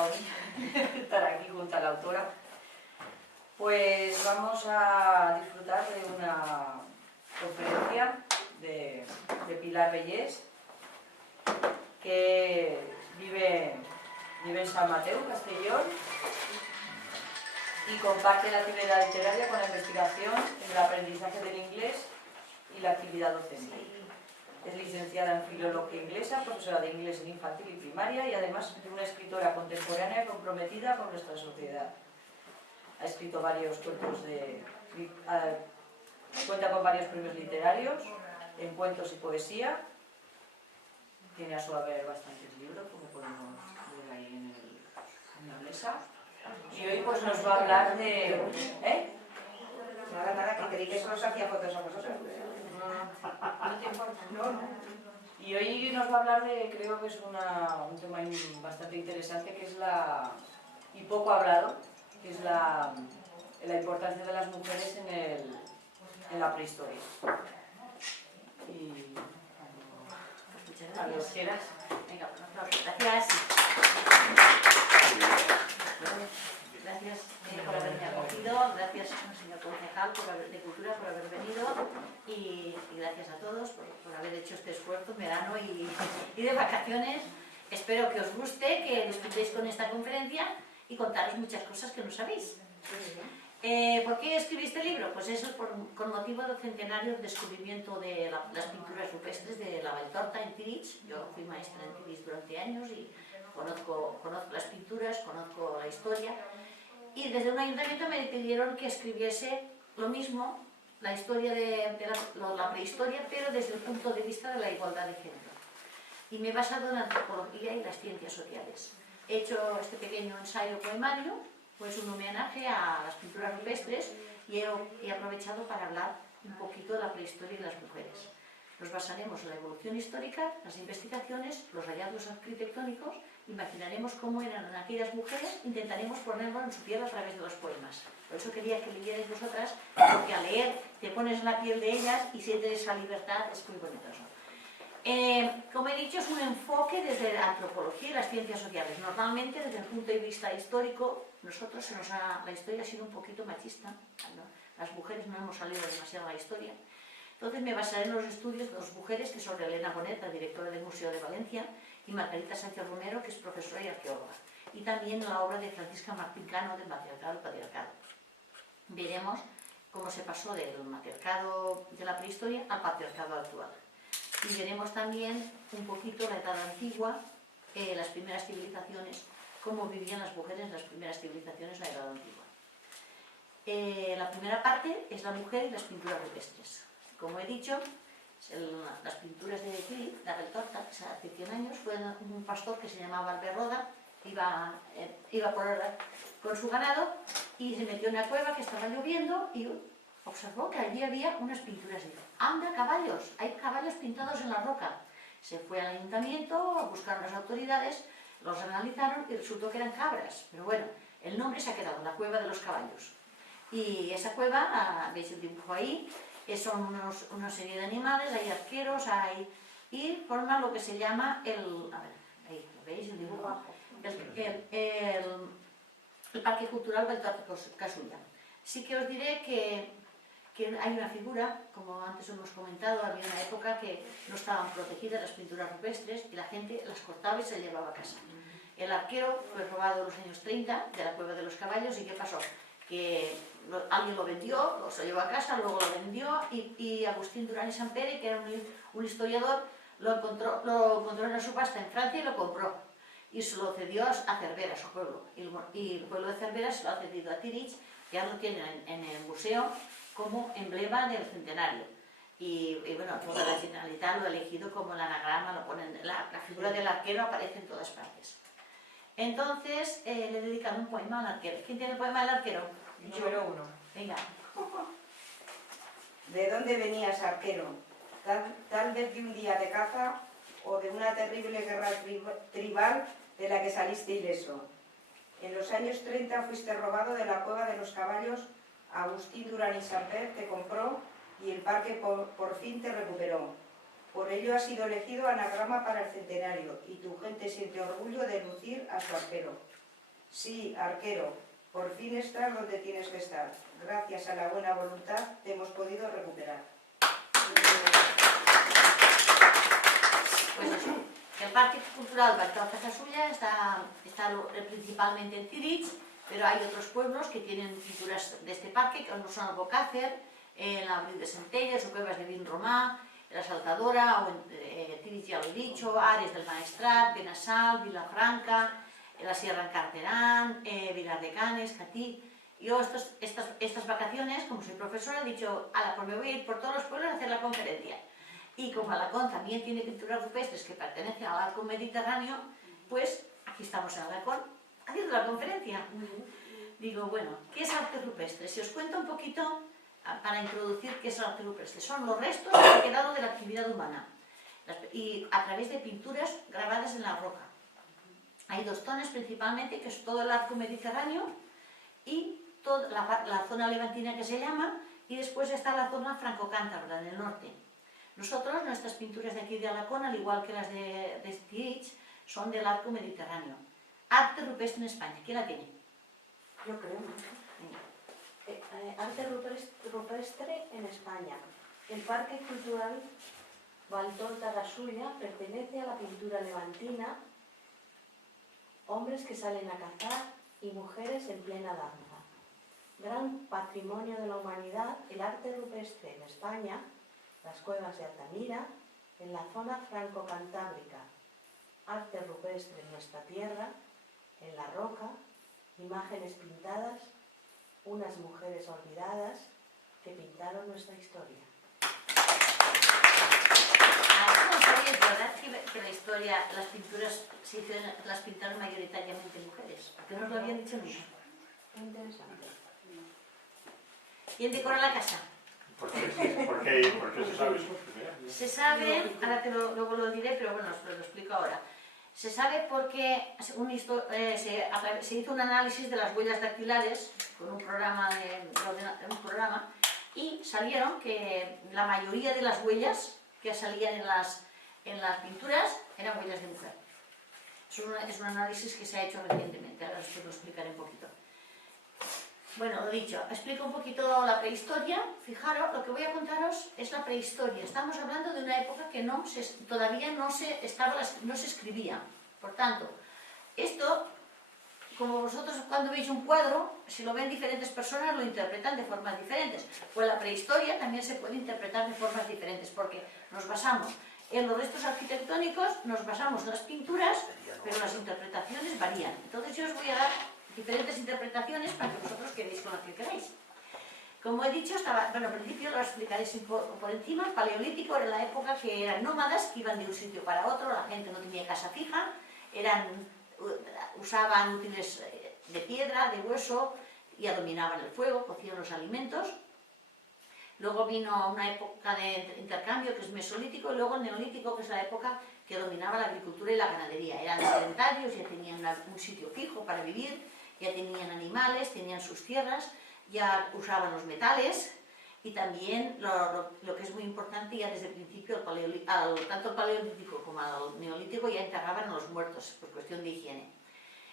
tocado a mí estar aquí junto a la autora. Pues vamos a disfrutar de una conferencia de Pilar Vellés, que vive en San Mateo, Castellón, y comparte la actividad literaria con la investigación en el aprendizaje del inglés y la actividad docente. Es licenciada en Filología Inglesa, profesora de inglés en infantil y primaria y además es una escritora contemporánea comprometida con nuestra sociedad. Ha escrito varios cuentos cuenta con varios premios literarios en cuentos y poesía. Tiene a su haber bastantes libros, como podemos ver ahí en la mesa. Y hoy pues nos va a hablar de... Nada, que creí que solo os hacía fotos a vosotros. No te importa. No. Y hoy nos va a hablar de, creo que es un tema bastante interesante, que es y poco hablado, que es la importancia de las mujeres en la prehistoria. Y muchas gracias. Venga, un aplauso. Gracias. Gracias por haberme acogido, gracias señor concejal de Cultura por haber venido y gracias a todos por haber hecho este esfuerzo en verano y de vacaciones. Espero que os guste, que disfrutéis con esta conferencia y contaros muchas cosas que no sabéis. ¿Por qué escribí este libro? Pues eso es con motivo del centenario del descubrimiento de las pinturas rupestres de la Valtorta en Tirich. Yo fui maestra en Tirich durante años y conozco las pinturas, conozco la historia. Y desde un ayuntamiento me pidieron que escribiese lo mismo, la historia la prehistoria, pero desde el punto de vista de la igualdad de género. Y me he basado en la antropología y las ciencias sociales. He hecho este pequeño ensayo poemario, pues un homenaje a las pinturas rupestres, y he aprovechado para hablar un poquito de la prehistoria y las mujeres. Nos basaremos en la evolución histórica, las investigaciones, los hallazgos arquitectónicos, imaginaremos cómo eran aquellas mujeres, intentaremos ponerlo en su piel a través de los poemas. Por eso quería que leyerais vosotras, porque al leer te pones en la piel de ellas y sientes esa libertad, es muy bonito eso. Como he dicho, es un enfoque desde la antropología y las ciencias sociales. Normalmente, desde el punto de vista histórico, la historia ha sido un poquito machista, ¿no? Las mujeres no hemos salido demasiado a la historia. Entonces me basaré en los estudios de dos mujeres, que son Elena Bonet, la directora del Museo de Valencia, y Margarita Sánchez Romero, que es profesora y arqueóloga. Y también la obra de Francisca Martín Cano, del matriarcado y patriarcado. Veremos cómo se pasó del matriarcado de la prehistoria al patriarcado actual. Y veremos también un poquito la edad antigua, las primeras civilizaciones, cómo vivían las mujeres en las primeras civilizaciones de la edad antigua. La primera parte es la mujer y las pinturas rupestres. Como he dicho, las pinturas de Philip, la Valtorta, hace 100 años, fue un pastor que se llamaba Alberroda, iba con su ganado y se metió en una cueva que estaba lloviendo y observó que allí había unas pinturas. Dijo, anda, caballos, hay caballos pintados en la roca. Se fue al ayuntamiento a buscar a las autoridades, los analizaron y resultó que eran cabras. Pero bueno, el nombre se ha quedado, la cueva de los caballos. Y esa cueva, veis el dibujo ahí, son una serie de animales, hay arqueros, y forman lo que se llama ahí lo veis, el dibujo, el Parque Cultural Valtorta Casulla. Sí que os diré que hay una figura, como antes hemos comentado, había una época que no estaban protegidas las pinturas rupestres y la gente las cortaba y se llevaba a casa. El arquero fue robado en los años 30 de la Cueva de los Caballos, y ¿qué pasó? Que alguien lo vendió, se llevó a casa, luego lo vendió, y Agustín Durán y Sampere, que era un historiador, lo encontró en una subasta en Francia y lo compró. Y se lo cedió a Cervera, a su pueblo. Y el pueblo de Cervera se lo ha cedido a Tirich, ya lo tienen en el museo como emblema del centenario. Y bueno, toda la Generalitat lo ha elegido como el anagrama, lo ponen, la figura del arquero aparece en todas partes. Entonces, le he dedicado un poema al arquero. ¿Quién tiene el poema del arquero? Número 1. Venga. ¿De dónde venías, arquero? Tal vez de un día de caza o de una terrible guerra tribal de la que saliste ileso. En los años 30 fuiste robado de la Cueva de los Caballos, Agustín Durán y Sampere te compró y el parque por fin te recuperó. Por ello has sido elegido anagrama para el centenario y tu gente siente orgullo de lucir a su arquero. Sí, arquero, por fin estás donde tienes que estar. Gracias a la buena voluntad te hemos podido recuperar. Pues eso, el Parque Cultural Baltauza Casulla está principalmente en Zürich, pero hay otros pueblos que tienen pinturas de este parque, como son Albocácer, en la Abril de Centelles, o Cuevas de Vinromà, La Saltadora, o en Zürich ya lo he dicho, Ares del Maestrat, Benassal, Vilafranca, la Sierra en Carterán, Vilar de Canes, Catí. Yo estas vacaciones, como soy profesora, he dicho, pues me voy a ir por todos los pueblos a hacer la conferencia. Y como Alacón también tiene pinturas rupestres que pertenecen al arco mediterráneo, pues aquí estamos en Alacón haciendo la conferencia. Digo, bueno, ¿qué es arte rupestre? Si os cuento un poquito para introducir qué es el arte rupestre. Son los restos que han quedado de la actividad humana y a través de pinturas grabadas en la roca. Hay dos zonas principalmente, que es todo el arco mediterráneo y toda la zona levantina que se llama, y después está la zona franco-cántabra, en el norte. Nosotros, nuestras pinturas de aquí de Alacón, al igual que las de Zürich, son del arco mediterráneo. Arte rupestre en España, ¿quién la tiene? Yo creo. Arte rupestre en España. El Parque Cultural Baltauza Casulla pertenece a la pintura levantina, hombres que salen a cazar y mujeres en plena danza. Gran patrimonio de la humanidad, el arte rupestre en España, las cuevas de Altamira, en la zona franco-cantábrica. Arte rupestre en nuestra tierra, en la roca, imágenes pintadas, unas mujeres olvidadas que pintaron nuestra historia. ¿Cómo sabéis, verdad, que la historia, las pinturas las pintaron mayoritariamente mujeres? ¿Por qué no os lo habían dicho nunca? Interesante. ¿Quién decora la casa? ¿Por qué se sabe eso? Se sabe, ahora luego lo diré, pero bueno, os lo explico ahora. Se sabe porque se hizo un análisis de las huellas dactilares con un programa, y salieron que la mayoría de las huellas que salían en las pinturas eran huellas de mujer. Es un análisis que se ha hecho recientemente, ahora os lo explicaré un poquito. Bueno, lo dicho, explico un poquito la prehistoria. Fijaros, lo que voy a contaros es la prehistoria. Estamos hablando de una época que todavía no se escribía. Por tanto, esto, como vosotros cuando veis un cuadro, si lo ven diferentes personas, lo interpretan de formas diferentes. Pues la prehistoria también se puede interpretar de formas diferentes, porque nos basamos en los restos arquitectónicos, nos basamos en las pinturas, pero las interpretaciones varían. Entonces yo os voy a dar diferentes interpretaciones para que vosotros quedéis con las que queráis. Como he dicho, al principio lo explicaré por encima. El paleolítico era la época que eran nómadas, que iban de un sitio para otro, la gente no tenía casa fija, usaban útiles de piedra, de hueso, ya dominaban el fuego, cocían los alimentos. Luego vino una época de intercambio, que es mesolítico, y luego el neolítico, que es la época que dominaba la agricultura y la ganadería. Eran sedentarios, ya tenían un sitio fijo para vivir, ya tenían animales, tenían sus tierras, ya usaban los metales, y también lo que es muy importante, ya desde el principio, tanto el paleolítico como el neolítico ya enterraban a los muertos, por cuestión de higiene.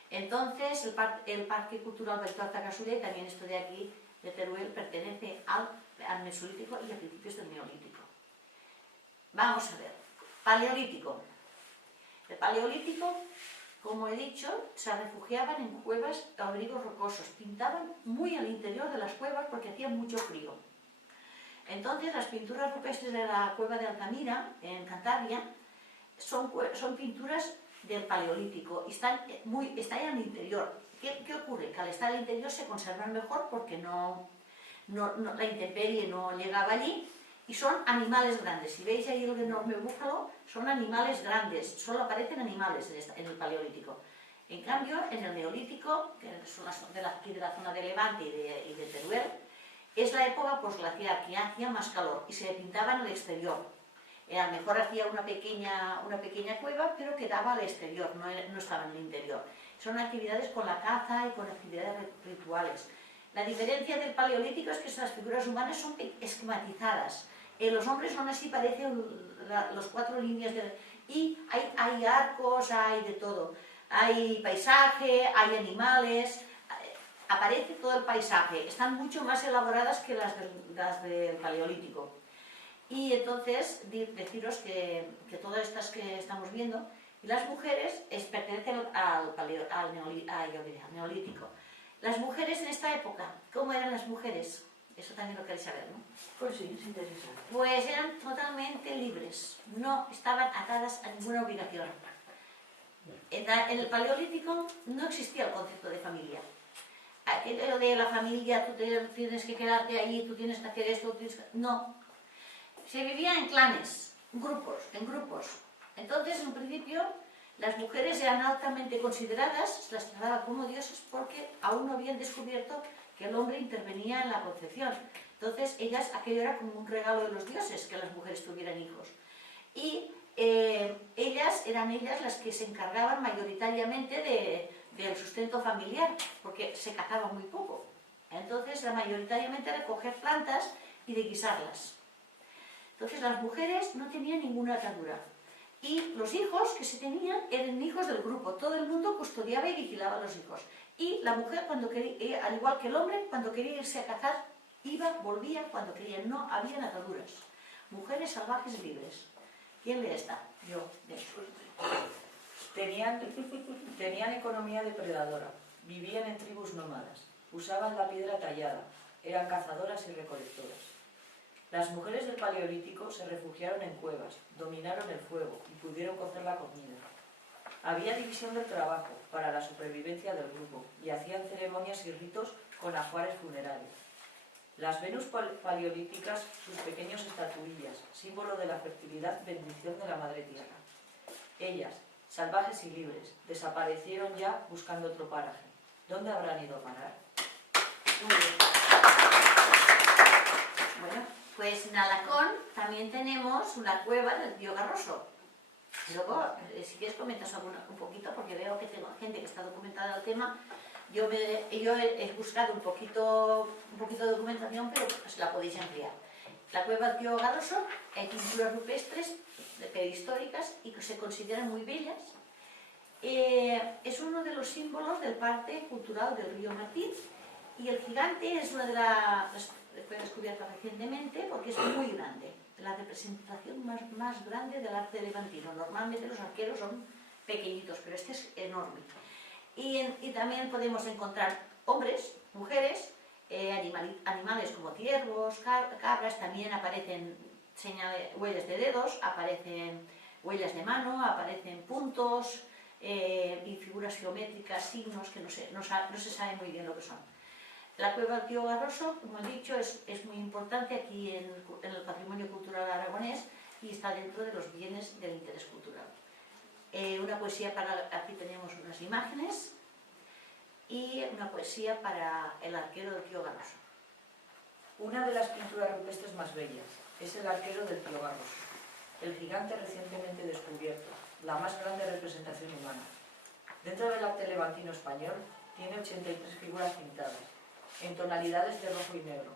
Entonces, el Parque Cultural Baltauza Casulla, y también esto de aquí, de Teruel, pertenece al mesolítico y a principios del neolítico. Vamos a ver, paleolítico. El paleolítico, como he dicho, se refugiaban en cuevas o abrigos rocosos, pintaban muy al interior de las cuevas porque hacía mucho frío. Entonces las pinturas rupestres de la cueva de Altamira, en Cantabria, son pinturas del paleolítico y están en el interior. ¿Qué ocurre? Que al estar en el interior se conservan mejor porque la intemperie no llegaba allí, y son animales grandes. Si veis ahí el enorme búfalo, son animales grandes, solo aparecen animales en el paleolítico. En cambio, en el neolítico, que son aquí de la zona de Levante y de Teruel, es la época posglaciar, que hacía más calor y se pintaba en el exterior. A lo mejor hacía una pequeña cueva, pero quedaba al exterior, no estaba en el interior. Son actividades con la caza y con actividades rituales. La diferencia del paleolítico es que las figuras humanas son esquematizadas. Los hombres son así, parecen las 4 líneas y hay arcos, hay de todo. hay paisaje, hay animales, aparece todo el paisaje, están mucho más elaboradas que las del Paleolítico. Y entonces, deciros que todas estas que estamos viendo, y las mujeres pertenecen al Neolítico. Las mujeres en esta época, ¿cómo eran las mujeres? Eso también lo queréis saber, ¿no? Pues sí, es interesante. Pues eran totalmente libres, no estaban atadas a ninguna obligación. En el Paleolítico no existía el concepto de familia. Aquello de la familia, tú tienes que quedarte allí, tú tienes que hacer esto, no. Se vivía en clanes, en grupos. Entonces, en un principio, las mujeres eran altamente consideradas, se las trataba como diosas porque aún no habían descubierto que el hombre intervenía en la concepción. Entonces, aquello era como un regalo de los dioses, que las mujeres tuvieran hijos. Y eran ellas las que se encargaban mayoritariamente del sustento familiar, porque se cazaba muy poco. Entonces, era mayoritariamente recoger plantas y de guisarlas. Entonces, las mujeres no tenían ninguna atadura. Y los hijos que se tenían eran hijos del grupo. Todo el mundo custodiaba y vigilaba a los hijos. Y la mujer, cuando quería, al igual que el hombre, cuando quería irse a cazar, iba, volvía cuando quería. No había ataduras. Mujeres salvajes libres. ¿Quién lee esta? Yo. Tenían economía depredadora, vivían en tribus nómadas, usaban la piedra tallada, eran cazadoras y recolectoras. Las mujeres del Paleolítico se refugiaron en cuevas, dominaron el fuego y pudieron cocer la comida. Había división del trabajo para la supervivencia del grupo y hacían ceremonias y ritos con ajuares funerarios. Las Venus paleolíticas, sus pequeños estatuillas, símbolo de la fertilidad, bendición de la Madre Tierra. Ellas, salvajes y libres, desaparecieron ya buscando otro paraje. ¿Dónde habrán ido a parar? Bueno, pues en Alacón también tenemos una cueva del tío Garroso. Luego, si quieres comentas un poquito, porque veo que tengo gente que está documentada el tema. Yo he buscado un poquito de documentación, pero pues la podéis ampliar. La cueva del tío Garroso, hay pinturas rupestres prehistóricas y que se consideran muy bellas. Es uno de los símbolos del Parque Cultural del Río Martín, y el gigante es una de las fue descubierta recientemente porque es muy grande, la representación más grande del arte levantino. Normalmente los arqueros son pequeñitos, pero este es enorme. Y también podemos encontrar hombres, mujeres, animales como ciervos, cabras, también aparecen huellas de dedos, aparecen huellas de mano, aparecen puntos y figuras geométricas, signos que no se sabe muy bien lo que son. La cueva del tío Garroso, como he dicho, es muy importante aquí en el patrimonio cultural aragonés y está dentro de los bienes del interés cultural. Una poesía aquí tenemos unas imágenes y una poesía para el arquero del tío Garroso. Una de las pinturas rupestres más bellas es el arquero del tío Garroso, el gigante recientemente descubierto, la más grande representación humana. Dentro del arte levantino español tiene 83 figuras pintadas, en tonalidades de rojo y negro.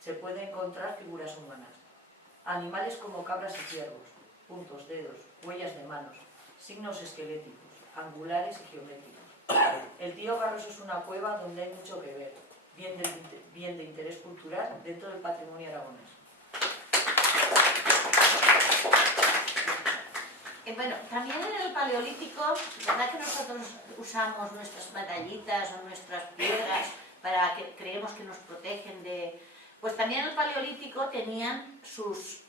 Se pueden encontrar figuras humanas, animales como cabras y ciervos, puntos, dedos, huellas de manos, signos esqueléticos, angulares y geométricos. El tío Garroso es una cueva donde hay mucho que ver, bien de interés cultural dentro del patrimonio aragonés. Bueno, también en el Paleolítico, ¿verdad que nosotros usamos nuestras medallitas o nuestras piedras para que creemos que nos protegen de...? Pues también en el Paleolítico tenían sus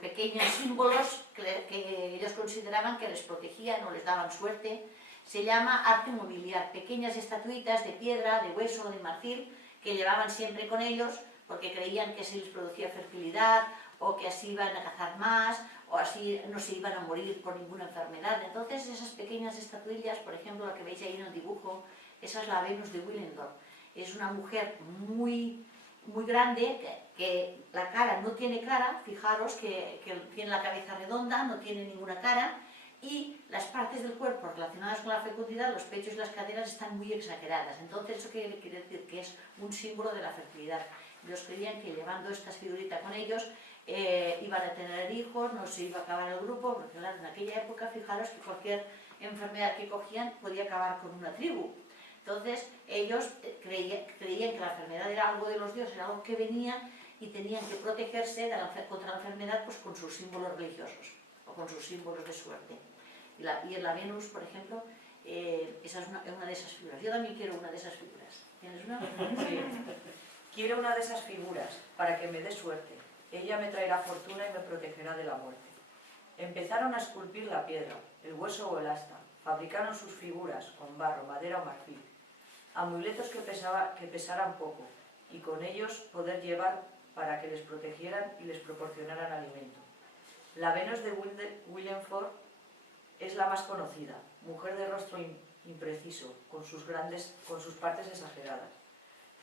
pequeños símbolos que ellos consideraban que les protegían o les daban suerte. Se llama arte mobiliar, pequeñas estatuitas de piedra, de hueso, de marfil, que llevaban siempre con ellos porque creían que así les producía fertilidad o que así iban a cazar más o así no se iban a morir por ninguna enfermedad. Entonces esas pequeñas estatuillas, por ejemplo la que veis ahí en el dibujo, esa es la Venus de Willendorf. Es una mujer muy grande, que la cara no tiene cara, fijaros que tiene la cabeza redonda, no tiene ninguna cara, y las partes del cuerpo relacionadas con la fecundidad, los pechos y las caderas están muy exageradas. Entonces eso quiere decir que es un símbolo de la fertilidad. Ellos creían que llevando estas figuritas con ellos iban a tener hijos, no se iba a acabar el grupo, porque claro, en aquella época fijaros que cualquier enfermedad que cogían podía acabar con una tribu. Entonces ellos creían que la enfermedad era algo de los dioses, algo que venía y tenían que protegerse contra la enfermedad pues, con sus símbolos religiosos o con sus símbolos de suerte. Y en la Venus, por ejemplo, esa es una de esas figuras. Yo también quiero una de esas figuras. ¿Tienes una? Sí. Quiero una de esas figuras para que me dé suerte. Ella me traerá fortuna y me protegerá de la muerte. Empezaron a esculpir la piedra, el hueso o el asta. Fabricaron sus figuras con barro, madera o marfil. Amuletos que pesaran poco y con ellos poder llevar para que les protegieran y les proporcionaran alimento. La Venus de Willenford es la más conocida, mujer de rostro impreciso, con sus partes exageradas.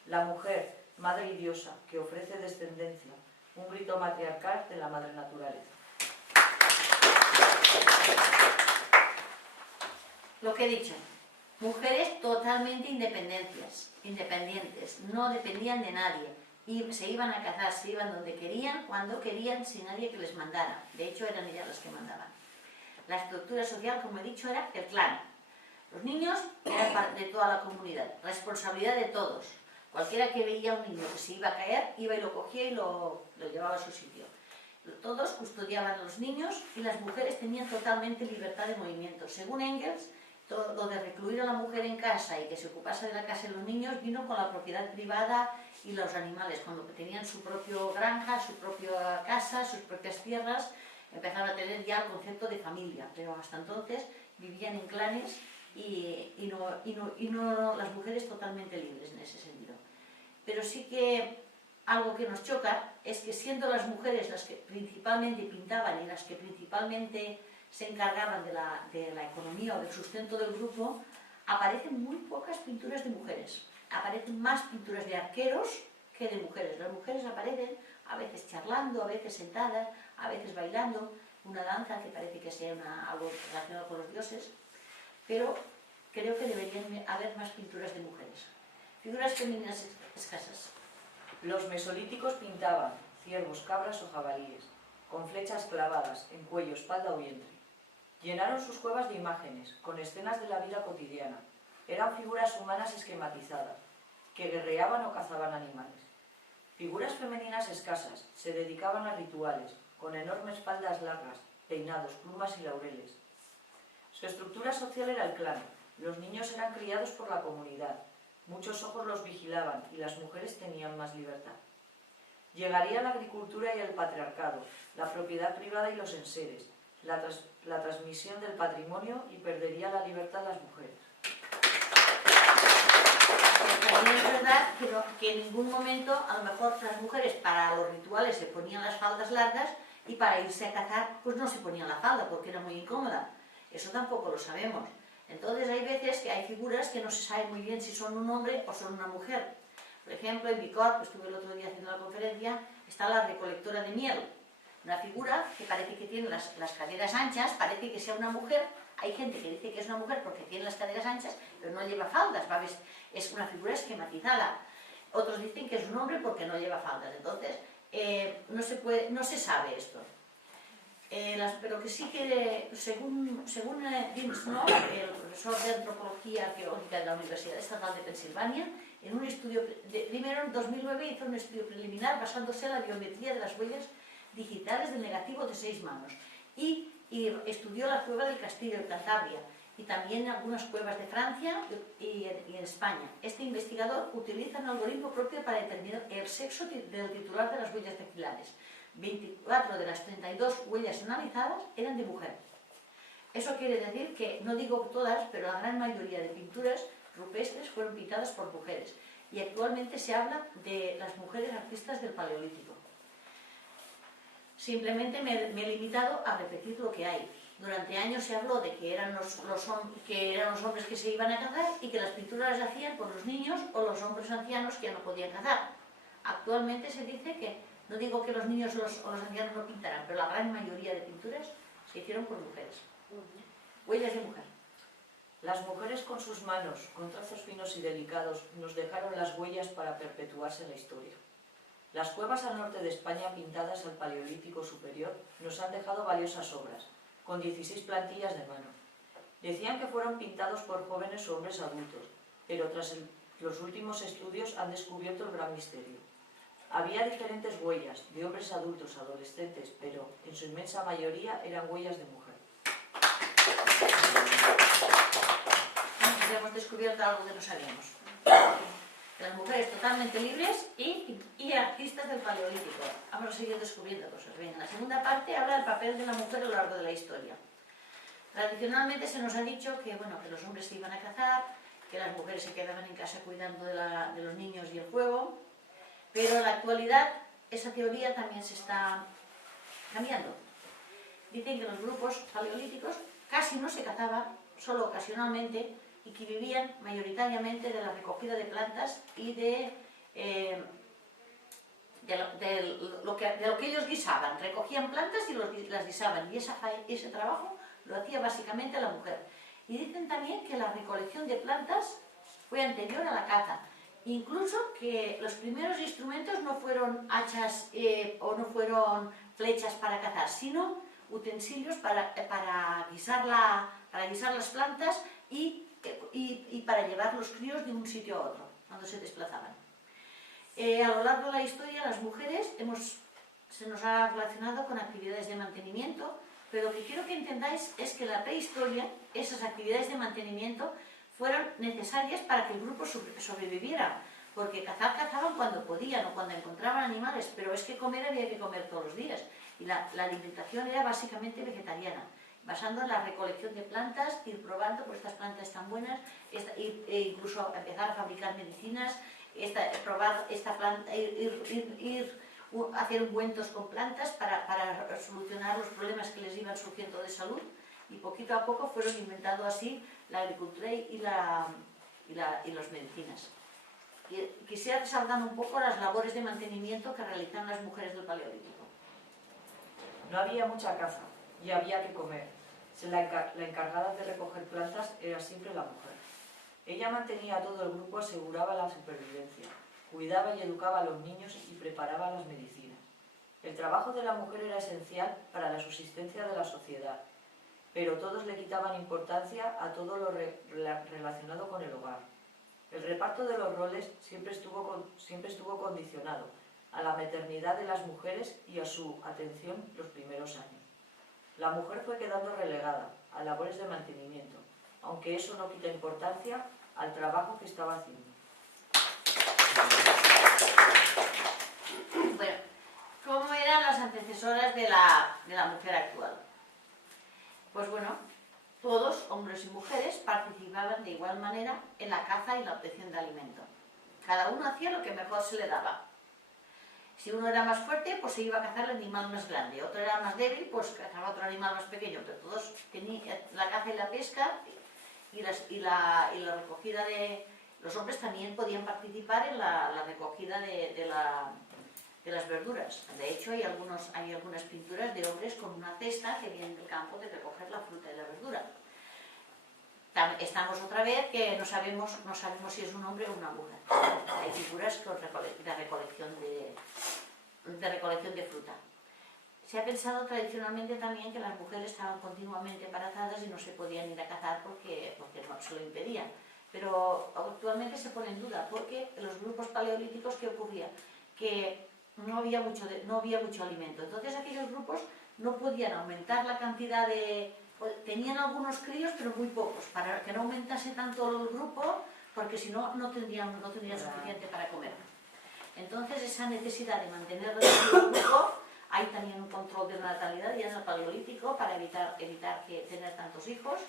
La mujer, madre y diosa, que ofrece descendencia, un grito matriarcal de la madre naturaleza. Lo que he dicho, mujeres totalmente independientes, no dependían de nadie, y se iban a cazar, se iban donde querían, cuando querían, sin nadie que les mandara. De hecho, eran ellas las que mandaban. La estructura social, como he dicho, era el clan. Los niños eran de toda la comunidad, responsabilidad de todos. Cualquiera que veía a un niño que se iba a caer, iba y lo cogía y lo llevaba a su sitio. Todos custodiaban a los niños y las mujeres tenían totalmente libertad de movimiento. Según Engels, todo lo de recluir a la mujer en casa y que se ocupase de la casa de los niños vino con la propiedad privada y los animales. Cuando tenían su propia granja, su propia casa, sus propias tierras, empezaron a tener ya el concepto de familia. Pero hasta entonces vivían en clanes y no las mujeres totalmente libres en ese sentido. Pero sí que algo que nos choca es que siendo las mujeres las que principalmente pintaban y las que principalmente se encargaban de la economía o del sustento del grupo, aparecen muy pocas pinturas de mujeres. Aparecen más pinturas de arqueros que de mujeres. Las mujeres aparecen a veces charlando, a veces sentadas, a veces bailando, una danza que parece que sea algo relacionado con los dioses, pero creo que deberían haber más pinturas de mujeres. Figuras femeninas escasas. Los mesolíticos pintaban ciervos, cabras o jabalíes, con flechas clavadas en cuello, espalda o vientre. Llenaron sus cuevas de imágenes, con escenas de la vida cotidiana. Eran figuras humanas esquematizadas, que guerreaban o cazaban animales. Figuras femeninas escasas, se dedicaban a rituales, con enormes faldas largas, peinados, plumas y laureles. Su estructura social era el clan. Los niños eran criados por la comunidad. Muchos ojos los vigilaban y las mujeres tenían más libertad. Llegaría la agricultura y el patriarcado, la propiedad privada y los enseres, la transmisión del patrimonio y perdería la libertad las mujeres. También es verdad que en ningún momento, a lo mejor las mujeres para los rituales se ponían las faldas largas y para irse a cazar pues no se ponían la falda porque era muy incómoda. Eso tampoco lo sabemos. Entonces hay veces que hay figuras que no se sabe muy bien si son un hombre o son una mujer. Por ejemplo, en Bicorp, que estuve el otro día haciendo la conferencia, está la recolectora de miel. Una figura que parece que tiene las caderas anchas, parece que sea una mujer. Hay gente que dice que es una mujer porque tiene las caderas anchas, pero no lleva faldas, ¿sabes? Es una figura esquematizada. Otros dicen que es un hombre porque no lleva faldas. Entonces, no se sabe esto. Pero que sí que, según Jim Snow, el profesor de Antropología Arqueológica de la Universidad Estatal de Pensilvania, en un estudio, primero en 2009 hizo un estudio preliminar basándose en la biometría de las huellas digitales del negativo de 6 manos y estudió la cueva del Castillo de Cantabria y también algunas cuevas de Francia y en España. Este investigador utiliza un algoritmo propio para determinar el sexo del titular de las huellas dactilares. 24 de las 32 huellas analizadas eran de mujer. Eso quiere decir que, no digo todas, pero la gran mayoría de pinturas rupestres fueron pintadas por mujeres y actualmente se habla de las mujeres artistas del Paleolítico. Simplemente me he limitado a repetir lo que hay. Durante años se habló de que eran los hombres que se iban a cazar y que las pinturas las hacían por los niños o los hombres ancianos que ya no podían cazar. Actualmente se dice que, no digo que los niños o los ancianos no pintaran, pero la gran mayoría de pinturas se hicieron por mujeres. Huellas de mujer. Las mujeres con sus manos, con trazos finos y delicados, nos dejaron las huellas para perpetuarse en la historia. Las cuevas al norte de España pintadas al Paleolítico superior nos han dejado valiosas obras, con 16 plantillas de mano. Decían que fueron pintados por jóvenes o hombres adultos, pero tras los últimos estudios han descubierto el gran misterio. Había diferentes huellas de hombres adultos, adolescentes, pero en su inmensa mayoría eran huellas de mujer. Entonces hemos descubierto algo que no sabíamos. Las mujeres totalmente libres y artistas del Paleolítico. Vamos a seguir descubriendo cosas. Bien, en la segunda parte habla del papel de la mujer a lo largo de la historia. Tradicionalmente se nos ha dicho que, bueno, que los hombres se iban a cazar, que las mujeres se quedaban en casa cuidando de los niños y el fuego, pero en la actualidad esa teoría también se está cambiando. Dicen que los grupos paleolíticos casi no se cazaban, solo ocasionalmente, y que vivían mayoritariamente de la recogida de plantas y de lo que ellos guisaban. Recogían plantas y las guisaban, y ese trabajo lo hacía básicamente la mujer. Y dicen también que la recolección de plantas fue anterior a la caza. Incluso que los primeros instrumentos no fueron hachas o no fueron flechas para cazar, sino utensilios para guisar las plantas y para llevar los críos de un sitio a otro, cuando se desplazaban. A lo largo de la historia, las mujeres se nos ha relacionado con actividades de mantenimiento, pero lo que quiero que entendáis es que en la prehistoria esas actividades de mantenimiento fueron necesarias para que el grupo sobreviviera, porque cazaban cuando podían o cuando encontraban animales, pero es que comer había que comer todos los días, y la alimentación era básicamente vegetariana, basando en la recolección de plantas, ir probando, pues estas plantas están buenas, e incluso empezar a fabricar medicinas, probar esta planta, hacer ungüentos con plantas para solucionar los problemas que les iban surgiendo de salud, y poquito a poco fueron inventando así la agricultura y las medicinas. Quisiera resaltar un poco las labores de mantenimiento que realizan las mujeres del Paleolítico. No había mucha caza y había que comer. La encargada de recoger plantas era siempre la mujer. Ella mantenía a todo el grupo, aseguraba la supervivencia, cuidaba y educaba a los niños y preparaba las medicinas. El trabajo de la mujer era esencial para la subsistencia de la sociedad, pero todos le quitaban importancia a todo lo relacionado con el hogar. El reparto de los roles siempre estuvo condicionado a la maternidad de las mujeres y a su atención los primeros años. La mujer fue quedando relegada a labores de mantenimiento, aunque eso no quita importancia al trabajo que estaba haciendo. Bueno, ¿cómo eran las antecesoras de la mujer actual? Pues bueno, todos, hombres y mujeres, participaban de igual manera en la caza y la obtención de alimento. Cada uno hacía lo que mejor se le daba. Si uno era más fuerte, pues se iba a cazar el animal más grande. Otro era más débil, pues cazaba otro animal más pequeño. Pero todos tenían la caza y la pesca y la recogida de... Los hombres también podían participar en la recogida de las verduras. De hecho, hay algunas pinturas de hombres con una cesta que vienen del campo de recoger la fruta y la verdura. Estamos otra vez que no sabemos si es un hombre o una mujer. Hay figuras de recolección de fruta. Se ha pensado tradicionalmente también que las mujeres estaban continuamente embarazadas y no se podían ir a cazar porque no se lo impedían. Pero actualmente se pone en duda porque en los grupos paleolíticos, ¿qué ocurría? Que no había mucho alimento. Entonces aquellos grupos no podían aumentar la cantidad de... Tenían algunos críos, pero muy pocos, para que no aumentase tanto el grupo, porque si no, no tendrían suficiente para comer. Entonces esa necesidad de mantener el grupo, hay también un control de la natalidad ya en el Paleolítico para evitar que tener tantos hijos.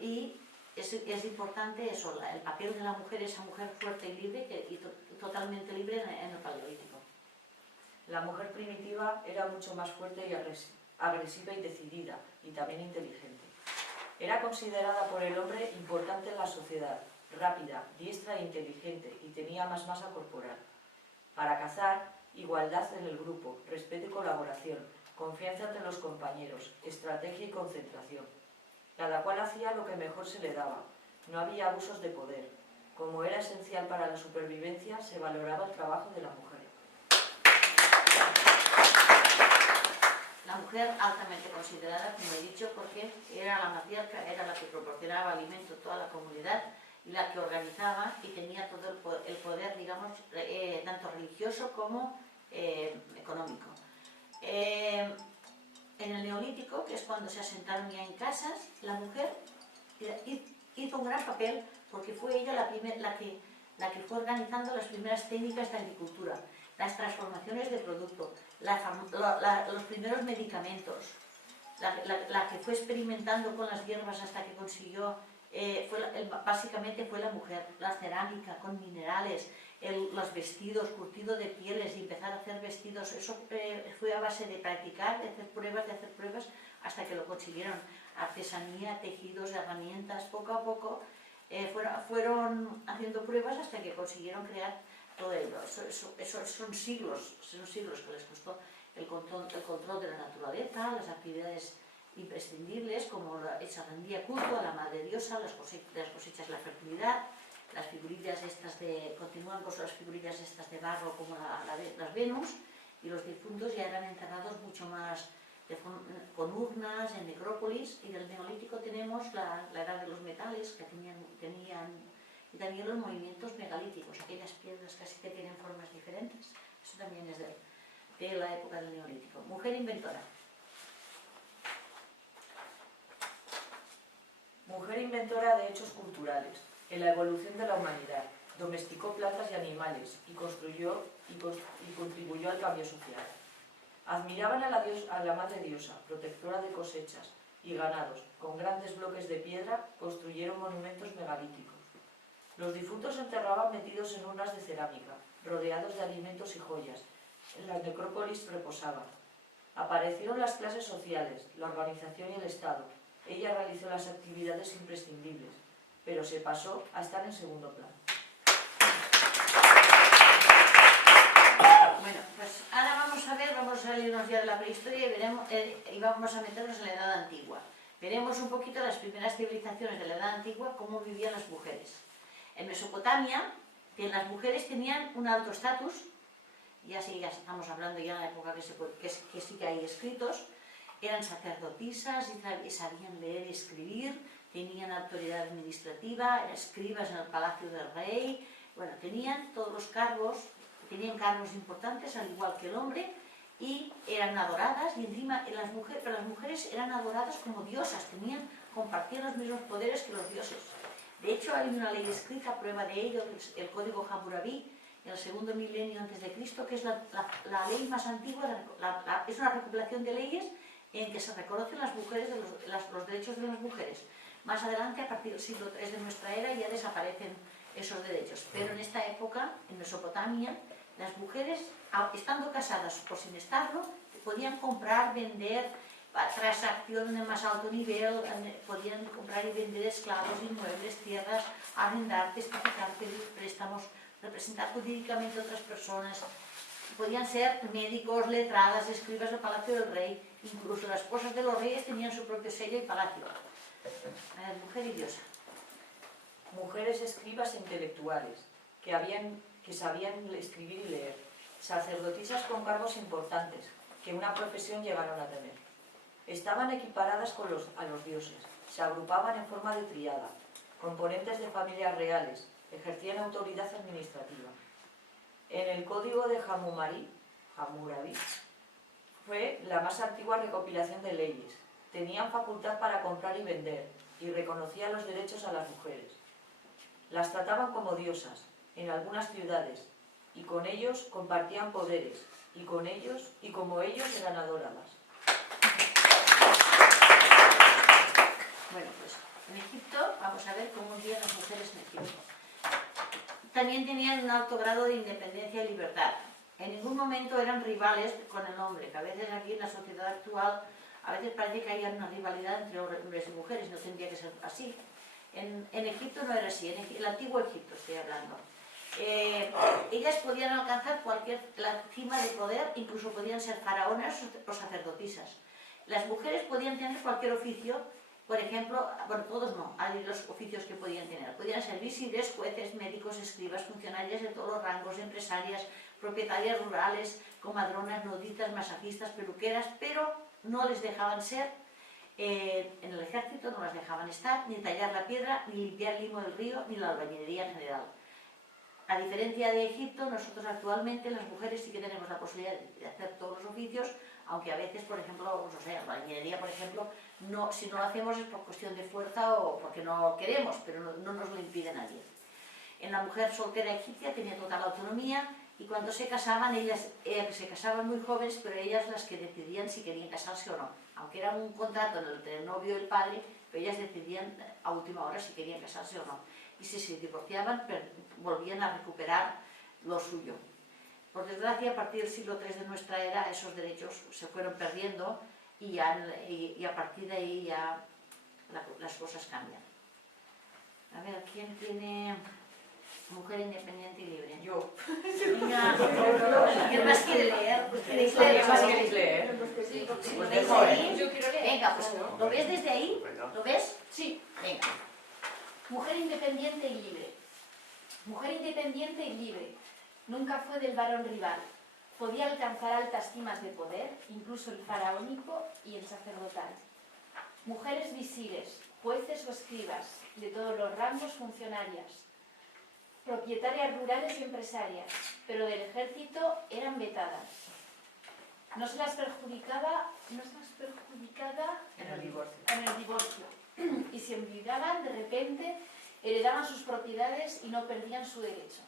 Y es importante eso, el papel de la mujer, esa mujer fuerte y libre, y totalmente libre en el Paleolítico. La mujer primitiva era mucho más fuerte y agresiva y decidida, y también inteligente. Era considerada por el hombre importante en la sociedad, rápida, diestra e inteligente, y tenía más masa corporal. Para cazar, igualdad en el grupo, respeto y colaboración, confianza entre los compañeros, estrategia y concentración. Cada cual hacía lo que mejor se le daba, no había abusos de poder. Como era esencial para la supervivencia, se valoraba el trabajo de la mujer. La La mujer altamente considerada, como he dicho, porque era la matriarca, era la que proporcionaba alimento a toda la comunidad y la que organizaba y tenía todo el poder, digamos, tanto religioso como económico. En el Neolítico, que es cuando se asentaron ya en casas, la mujer hizo un gran papel porque fue ella la que fue organizando las primeras técnicas de agricultura, las transformaciones de producto, los primeros medicamentos, la que fue experimentando con las hierbas hasta que consiguió, básicamente fue la mujer, la cerámica con minerales, los vestidos, curtido de pieles y empezar a hacer vestidos, eso fue a base de practicar, de hacer pruebas, hasta que lo consiguieron. Artesanía, tejidos, herramientas, poco a poco fueron haciendo pruebas hasta que consiguieron crear todo ello. Eso son siglos que les costó el control de la naturaleza, las actividades imprescindibles como se rendía culto a la madre diosa, las cosechas, la fertilidad, las figurillas estas continúan con las figurillas estas de barro como las Venus, y los difuntos ya eran enterrados mucho más con urnas, en necrópolis, y del Neolítico tenemos la edad de los metales que tenían y también los movimientos megalíticos, aquellas piedras casi que tienen formas diferentes. Eso también es de la época del Neolítico. Mujer inventora. Mujer inventora de hechos culturales. En la evolución de la humanidad, domesticó plantas y animales y construyó y contribuyó al cambio social. Admiraban a la madre diosa, protectora de cosechas y ganados. Con grandes bloques de piedra construyeron monumentos megalíticos. Los difuntos se enterraban metidos en urnas de cerámica, rodeados de alimentos y joyas. En las necrópolis reposaban. Aparecieron las clases sociales, la organización y el Estado. Ella realizó las actividades imprescindibles, pero se pasó a estar en segundo plano. Bueno, pues ahora vamos a salirnos ya de la prehistoria y vamos a meternos en la Edad Antigua. Veremos un poquito las primeras civilizaciones de la Edad Antigua, cómo vivían las mujeres. En Mesopotamia, las mujeres tenían un alto estatus, ya estamos hablando ya de la época que sí que hay escritos, eran sacerdotisas y sabían leer y escribir, tenían autoridad administrativa, eran escribas en el palacio del rey, bueno, tenían todos los cargos, tenían cargos importantes al igual que el hombre, y eran adoradas, y encima las mujeres eran adoradas como diosas, compartían los mismos poderes que los dioses. De hecho, hay una ley escrita, prueba de ello, el Código Hammurabi, en el segundo milenio antes de Cristo, que es la ley más antigua, es una recopilación de leyes en que se reconocen las mujeres, los derechos de las mujeres. Más adelante, a partir del siglo III de nuestra era, ya desaparecen esos derechos. Pero en esta época, en Mesopotamia, las mujeres, estando casadas o sin estarlo, podían comprar, vender, transacción de más alto nivel, podían comprar y vender esclavos, inmuebles, tierras, arrendar, testificar, pedir préstamos, representar jurídicamente a otras personas. Podían ser médicos, letradas, escribas del palacio del rey, incluso las esposas de los reyes tenían su propio sello y palacio. Mujer y diosa. Mujeres escribas intelectuales, que sabían escribir y leer. Sacerdotisas con cargos importantes, que una profesión llegaron a tener. Estaban equiparadas a los dioses, se agrupaban en forma de tríada, componentes de familias reales, ejercían autoridad administrativa. En el Código de Hammurabi fue la más antigua recopilación de leyes. Tenían facultad para comprar y vender y reconocían los derechos a las mujeres. Las trataban como diosas en algunas ciudades y con ellos compartían poderes y como ellos eran adoradas. Bueno, pues en Egipto vamos a ver cómo vivían las mujeres en Egipto. También tenían un alto grado de independencia y libertad. En ningún momento eran rivales con el hombre, que a veces aquí en la sociedad actual, a veces parece que hay una rivalidad entre hombres y mujeres, no tendría que ser así. En Egipto no era así, en el antiguo Egipto estoy hablando. Ellas podían alcanzar la cima de poder, incluso podían ser faraonas o sacerdotisas. Las mujeres podían tener cualquier oficio, por ejemplo, bueno, todos no, hay los oficios que podían tener. Podían ser visibles, jueces, médicos, escribas, funcionarias de todos los rangos, empresarias, propietarias rurales, comadronas, noditas, masajistas, peluqueras, pero no les dejaban ser, en el ejército no las dejaban estar, ni tallar la piedra, ni limpiar el limo del río, ni la albañilería en general. A diferencia de Egipto, nosotros actualmente las mujeres sí que tenemos la posibilidad de hacer todos los oficios, aunque a veces, por ejemplo, no sé, la albañilería, por ejemplo, no, si no lo hacemos es por cuestión de fuerza o porque no queremos, pero no nos lo impide nadie. En la mujer soltera egipcia tenía total autonomía y cuando se casaban, ellas se casaban muy jóvenes, pero ellas las que decidían si querían casarse o no. Aunque era un contrato entre el novio y el padre, pero ellas decidían a última hora si querían casarse o no. Y si se divorciaban, volvían a recuperar lo suyo. Por desgracia, a partir del siglo III de nuestra era, esos derechos se fueron perdiendo y a partir de ahí ya las cosas cambian. A ver, ¿quién tiene mujer independiente y libre? Yo. Venga, ¿quién más quiere leer? ¿Queréis leer? ¿Qué más queréis leer? Sí, Pues ¿veis dejo, ahí? Yo quiero leer. Venga, pues, ¿lo ves desde ahí? Venga. ¿Lo ves? Sí. Venga. Mujer independiente y libre. Mujer independiente y libre. Nunca fue del varón rival. Podía alcanzar altas cimas de poder, incluso el faraónico y el sacerdotal. Mujeres visires, jueces o escribas, de todos los rangos funcionarias. Propietarias rurales y empresarias, pero del ejército eran vetadas. No se las perjudicaba En el divorcio. en el divorcio. Y si enviudaban, de repente heredaban sus propiedades y no perdían su derecho.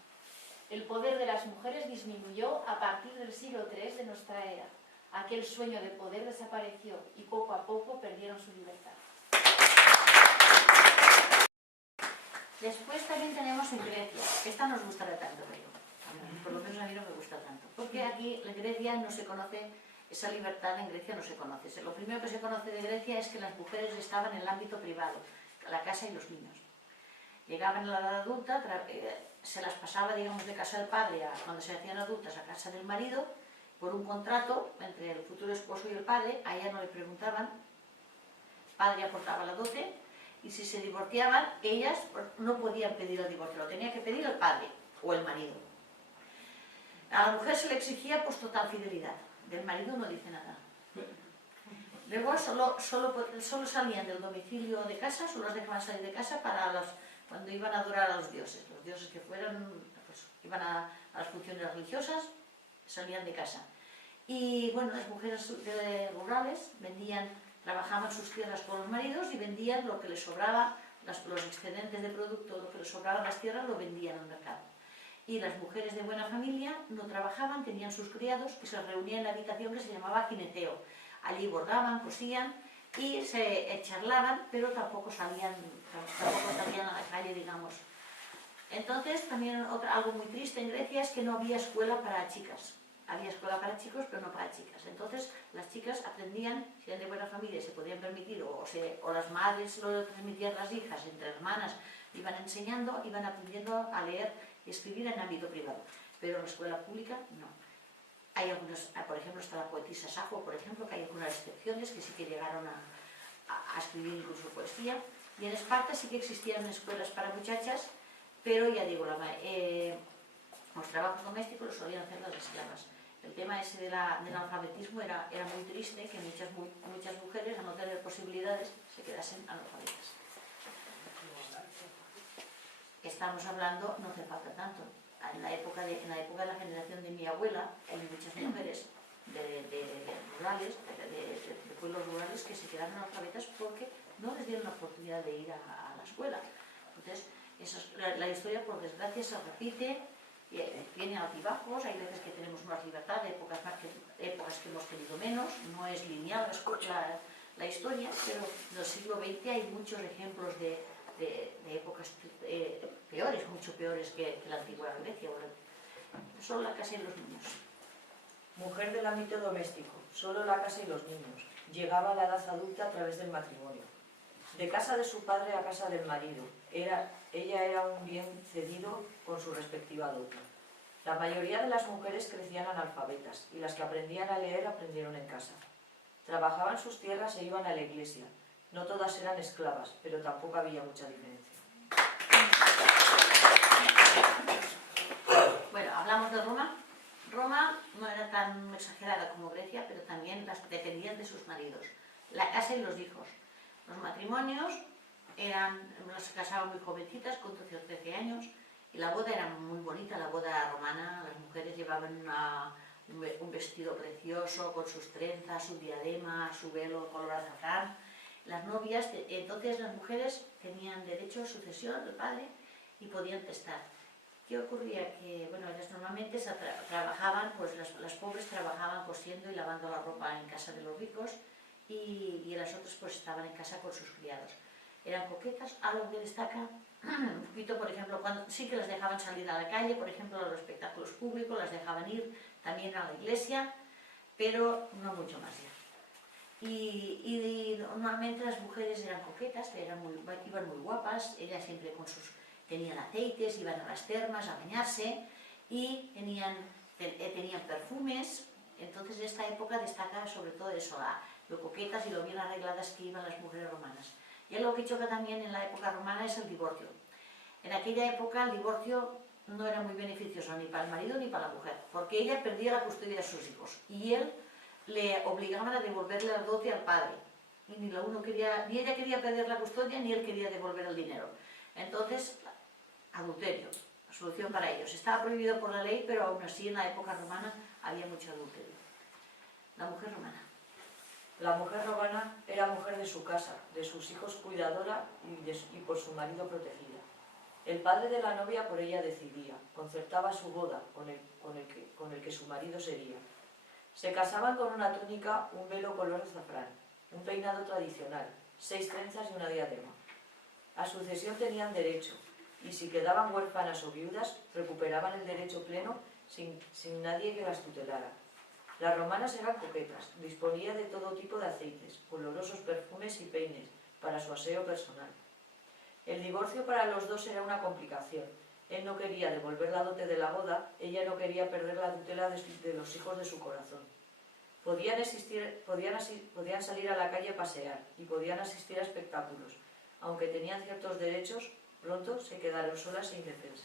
El poder de las mujeres disminuyó a partir del siglo III de nuestra era. Aquel sueño de poder desapareció y poco a poco perdieron su libertad. Después también tenemos en Grecia. Esta nos gustará tanto, pero por lo menos a mí no me gusta tanto. Porque aquí en Grecia no se conoce, esa libertad en Grecia no se conoce. Lo primero que se conoce de Grecia es que las mujeres estaban en el ámbito privado, la casa y los niños. Llegaban a la edad adulta, se las pasaba, digamos, de casa del padre cuando se hacían adultas a casa del marido, por un contrato entre el futuro esposo y el padre. A ella no le preguntaban, el padre aportaba la dote, y si se divorciaban, ellas no podían pedir el divorcio, lo tenía que pedir el padre o el marido. A la mujer se le exigía pues total fidelidad, del marido no dice nada. Luego solo salían del domicilio de casa, solo las dejaban salir de casa cuando iban a adorar a los dioses que fueran, pues, iban a las funciones religiosas, salían de casa. Y bueno, las mujeres rurales trabajaban sus tierras con los maridos y vendían lo que les sobraba, los excedentes de producto, lo que les sobraba en las tierras, lo vendían al mercado. Y las mujeres de buena familia no trabajaban, tenían sus criados que se reunían en la habitación que se llamaba gineceo. Allí bordaban, cosían y se charlaban, pero tampoco salían a la calle, digamos. Entonces, también algo muy triste en Grecia es que no había escuela para chicas. Había escuela para chicos, pero no para chicas. Entonces, las chicas aprendían, si eran de buena familia, se podían permitir, o las madres lo transmitían a las hijas, entre hermanas, iban enseñando, iban aprendiendo a leer y escribir en ámbito privado. Pero en la escuela pública, no. Hay algunas, por ejemplo, está la poetisa Safo, por ejemplo, que hay algunas excepciones que sí que llegaron a escribir incluso poesía. Y en Esparta sí que existían escuelas para muchachas, pero ya digo, los trabajos domésticos los solían hacer las esclavas. El tema ese del alfabetismo era muy triste, que muchas mujeres, al no tener posibilidades, se quedasen analfabetas. Estamos hablando, no hace falta tanto, en la época de la generación de mi abuela, hay muchas mujeres de pueblos rurales que se quedaron analfabetas porque no les dieron la oportunidad de ir a la escuela. Entonces, la historia, por desgracia, se repite, tiene altibajos, hay veces que tenemos más libertad, épocas que hemos tenido menos, no es lineal la historia, pero en el siglo XX hay muchos ejemplos de épocas peores, mucho peores que la antigua Grecia. Solo la casa y los niños. Mujer del ámbito doméstico, solo la casa y los niños. Llegaba a la edad adulta a través del matrimonio. De casa de su padre a casa del marido. Ella era un bien cedido con su respectiva dote. La mayoría de las mujeres crecían analfabetas y las que aprendían a leer aprendieron en casa. Trabajaban sus tierras e iban a la iglesia. No todas eran esclavas, pero tampoco había mucha diferencia. Bueno, hablamos de Roma. Roma no era tan exagerada como Grecia, pero también las dependían de sus maridos, la casa y los hijos. Los matrimonios se casaban muy jovencitas, con 12 o 13 años, y la boda era muy bonita, la boda romana. Las mujeres llevaban un vestido precioso, con sus trenzas, su diadema, su velo color azafrán. Las novias, entonces las mujeres tenían derecho a sucesión del padre y podían testar. ¿Qué ocurría? Que, bueno, ellas normalmente trabajaban, pues las pobres trabajaban cosiendo y lavando la ropa en casa de los ricos, y las otras pues estaban en casa con sus criados. Eran coquetas, algo que destaca un poquito, por ejemplo, cuando sí que las dejaban salir a la calle, por ejemplo, a los espectáculos públicos, las dejaban ir también a la iglesia, pero no mucho más ya. Y normalmente las mujeres eran coquetas, iban muy guapas, ellas siempre tenían aceites, iban a las termas a bañarse y tenían perfumes. Entonces, en esta época destaca sobre todo eso, lo coquetas y lo bien arregladas que iban las mujeres romanas. Y algo que choca también en la época romana es el divorcio. En aquella época el divorcio no era muy beneficioso ni para el marido ni para la mujer, porque ella perdía la custodia de sus hijos y él le obligaban a devolverle la dote al padre. Y ni ella quería perder la custodia ni él quería devolver el dinero. Entonces, adulterio, solución para ellos. Estaba prohibido por la ley, pero aún así en la época romana había mucho adulterio. La mujer romana. La mujer romana era mujer de su casa, de sus hijos cuidadora y por su marido protegida. El padre de la novia por ella decidía, concertaba su boda con el que su marido sería. Se casaban con una túnica, un velo color azafrán, un peinado tradicional, 6 trenzas y una diadema. A sucesión tenían derecho, y si quedaban huérfanas o viudas, recuperaban el derecho pleno sin nadie que las tutelara. Las romanas eran coquetas, disponía de todo tipo de aceites, olorosos perfumes y peines para su aseo personal. El divorcio para los dos era una complicación. Él no quería devolver la dote de la boda, ella no quería perder la tutela de los hijos de su corazón. Podían salir a la calle a pasear y podían asistir a espectáculos. Aunque tenían ciertos derechos, pronto se quedaron solas e indefensas.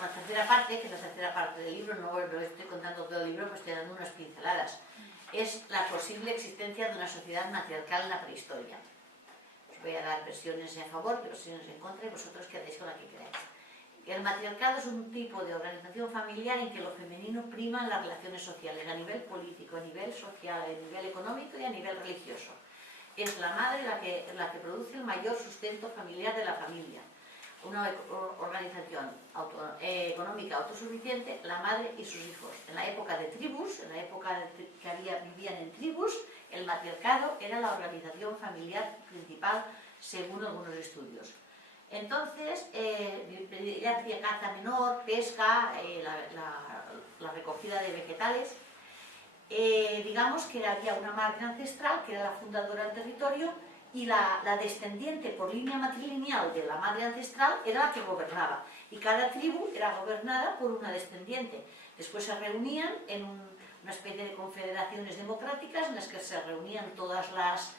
La tercera parte, que es la tercera parte del libro, no estoy contando todo el libro, pues estoy dando unas pinceladas, es la posible existencia de una sociedad matriarcal en la prehistoria. Os voy a dar versiones a favor, versiones en contra, y vosotros quedáis con la que queráis. El matriarcado es un tipo de organización familiar en que lo femenino prima en las relaciones sociales, a nivel político, a nivel social, a nivel económico y a nivel religioso. Es la madre la que produce el mayor sustento familiar de la familia. Una organización económica autosuficiente, la madre y sus hijos. En la época de tribus, en la época que vivían en tribus, el matriarcado era la organización familiar principal, según algunos estudios. Entonces, ella hacía caza menor, pesca, la recogida de vegetales. Digamos que había una madre ancestral, que era la fundadora del territorio, y la descendiente por línea matrilineal de la madre ancestral era la que gobernaba. Y cada tribu era gobernada por una descendiente. Después se reunían en una especie de confederaciones democráticas en las que se reunían todas las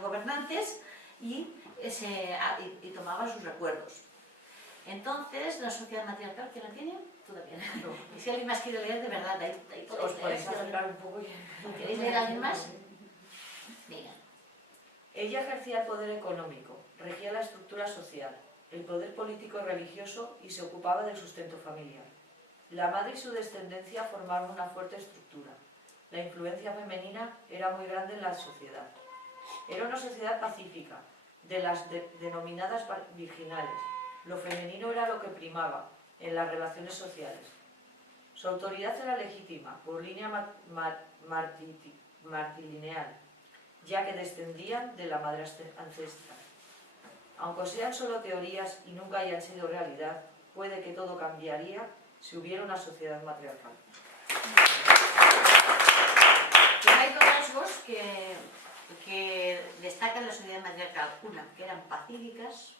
gobernantes y tomaban sus recuerdos. Entonces, la sociedad matriarcal, ¿quién la tiene? Todavía no. Y si alguien más quiere leer, de verdad, ahí Os podéis acercar un poco. ¿Queréis leer a alguien más? Venga. Ella ejercía el poder económico, regía la estructura social, el poder político y religioso y se ocupaba del sustento familiar. La madre y su descendencia formaban una fuerte estructura. La influencia femenina era muy grande en la sociedad. Era una sociedad pacífica, de las denominadas virginales. Lo femenino era lo que primaba en las relaciones sociales. Su autoridad era legítima, por línea matrilineal, ya que descendían de la madre ancestral. Aunque sean solo teorías y nunca hayan sido realidad, puede que todo cambiaría si hubiera una sociedad matriarcal. Pero hay dos rasgos que destacan la sociedad matriarcal. Una, que eran pacíficas,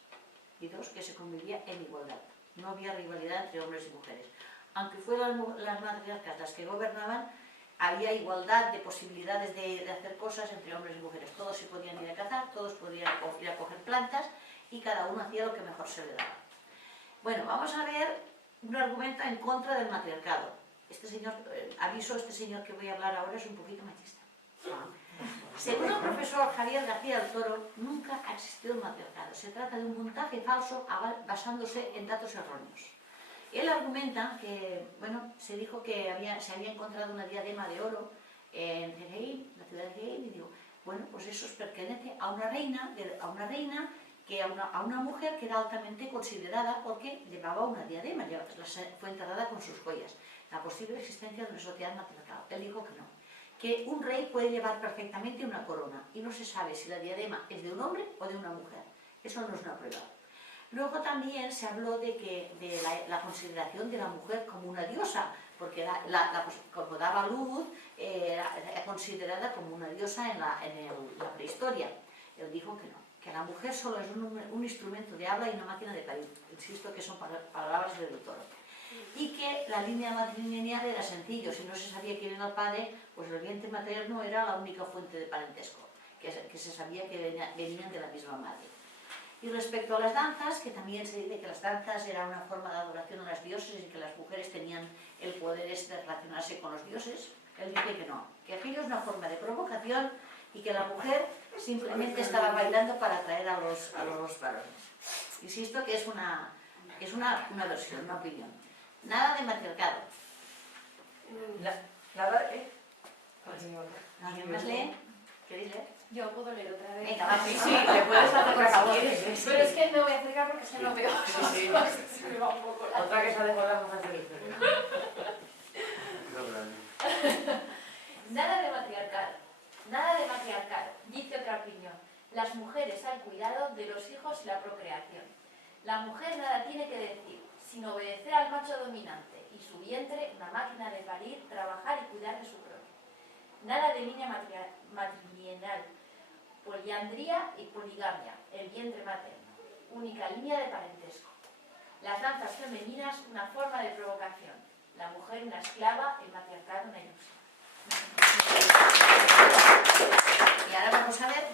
y dos, que se convivía en igualdad. No había rivalidad entre hombres y mujeres. Aunque fueran las matriarcas las que gobernaban, había igualdad de posibilidades de hacer cosas entre hombres y mujeres. Todos se podían ir a cazar, todos podían ir a coger plantas y cada uno hacía lo que mejor se le daba. Bueno, vamos a ver un argumento en contra del matriarcado. Este señor, aviso, este señor que voy a hablar ahora es un poquito machista. Según el profesor Javier García del Toro, nunca ha existido el matriarcado. Se trata de un montaje falso basándose en datos erróneos. Él argumenta que, bueno, se dijo que se había encontrado una diadema de oro en Jereín, la ciudad de Jereín, y digo, bueno, pues eso pertenece a una reina, a una mujer que era altamente considerada porque llevaba una diadema, fue enterrada con sus joyas. La posible existencia de una sociedad matriarcal. Él dijo que no, que un rey puede llevar perfectamente una corona y no se sabe si la diadema es de un hombre o de una mujer. Eso no es una prueba. Luego también se habló de la consideración de la mujer como una diosa, porque como daba luz, era considerada como una diosa en la prehistoria. Él dijo que no, que la mujer solo es un instrumento de habla y una máquina de parir. Insisto que son palabras del Toro. Y que la línea matrilineal era sencillo, si no se sabía quién era el padre, pues el vientre materno era la única fuente de parentesco, que se sabía que venían de la misma madre. Y respecto a las danzas, que también se dice que las danzas era una forma de adoración a los dioses y que las mujeres tenían el poder de relacionarse con los dioses, él dice que no, que aquello es una forma de provocación y que la mujer simplemente estaba bailando para atraer a los varones. Insisto que es una versión, una opinión. Nada de matriarcado. Nada, ¿Alguien más lee? ¿Queréis leer? Yo puedo leer otra vez. Venga, va, Sí, le puedes hacer por favor. Pero es que me voy a acercar porque es que no veo. Sí. Se me va un poco la... Otra que sale con las hojas de Nada de matriarcado. Nada de matriarcado, dice otra opinión. Las mujeres al cuidado de los hijos y la procreación. La mujer nada tiene que decir, sino obedecer al macho dominante y su vientre, una máquina de parir, trabajar y cuidar de su prole. Nada de línea matrilineal, poliandría y poligamia, el vientre materno, única línea de parentesco. Las danzas femeninas, una forma de provocación. La mujer una esclava, el matriarcado una ilusión. Y ahora vamos a ver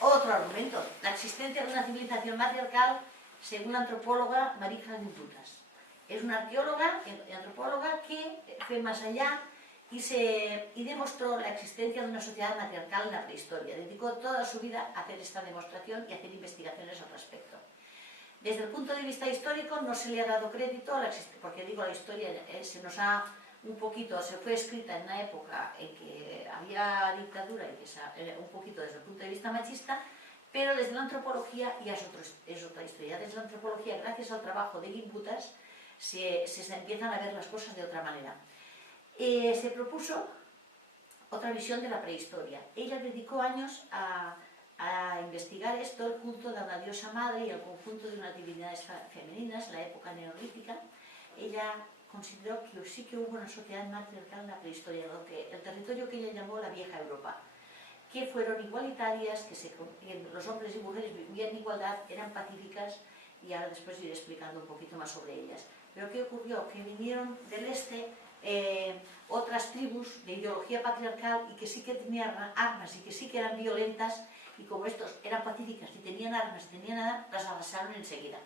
otro argumento. La existencia de una civilización matriarcal, según la antropóloga Marija Gimbutas. Es una arqueóloga y antropóloga que fue más allá y demostró la existencia de una sociedad matriarcal en la prehistoria. Dedicó toda su vida a hacer esta demostración y a hacer investigaciones al respecto. Desde el punto de vista histórico no se le ha dado crédito a la existencia, porque digo, la historia se fue escrita en una época en que había dictadura y que un poquito desde el punto de vista machista, pero desde la antropología ya es otra historia. Desde la antropología, gracias al trabajo de Gimbutas, se empiezan a ver las cosas de otra manera. Se propuso otra visión de la prehistoria. Ella dedicó años a investigar esto, el culto de una diosa madre y el conjunto de unas divinidades femeninas en la época neolítica. Ella consideró que sí que hubo una sociedad matriarcal en la prehistoria, el territorio que ella llamó la vieja Europa, que fueron igualitarias, que los hombres y mujeres vivían en igualdad, eran pacíficas, y ahora después iré explicando un poquito más sobre ellas. Pero ¿qué ocurrió? Que vinieron del este otras tribus de ideología patriarcal y que sí que tenían armas y que sí que eran violentas, y como estos eran pacíficas y tenían armas, las arrasaron enseguida.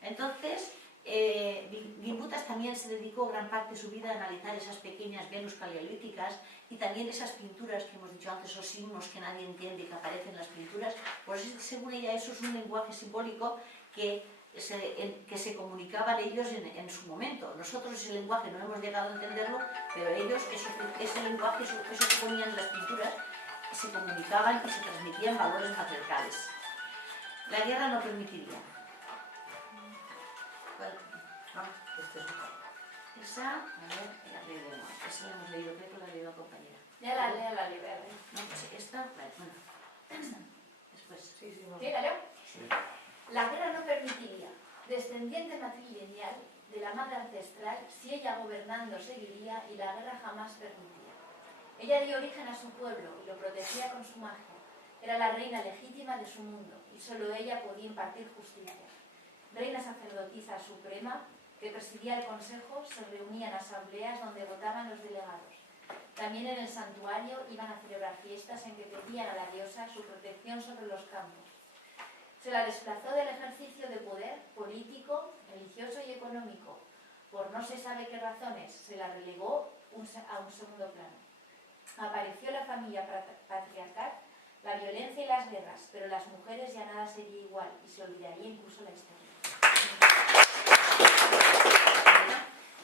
Entonces, Gimbutas también se dedicó gran parte de su vida a analizar esas pequeñas Venus paleolíticas y también esas pinturas que hemos dicho antes, esos signos que nadie entiende que aparecen en las pinturas. Pues según ella eso es un lenguaje simbólico que se comunicaban ellos en su momento. Nosotros ese lenguaje no hemos llegado a entenderlo, pero ellos ese lenguaje, eso que ponían en las pinturas, se comunicaban y se transmitían valores matriarcales. La guerra no permitiría. Esa, a ver, la leemos. Esa la hemos leído, creo que la ha leído la compañera. Ya la liberé. No, pues esta, bueno, esta. Después. ¿Sí, la leo? Sí. La guerra no permitiría, descendiente matrilineal de la madre ancestral, si ella gobernando seguiría y la guerra jamás permitía. Ella dio origen a su pueblo y lo protegía con su magia. Era la reina legítima de su mundo y solo ella podía impartir justicia. Reina sacerdotisa suprema que presidía el consejo, se reunían asambleas donde votaban los delegados. También en el santuario iban a celebrar fiestas en que pedían a la diosa su protección sobre los campos. Se la desplazó del ejercicio de poder político, religioso y económico. Por no se sabe qué razones, se la relegó a un segundo plano. Apareció la familia patriarcal, la violencia y las guerras, pero las mujeres ya nada sería igual y se olvidaría incluso la historia.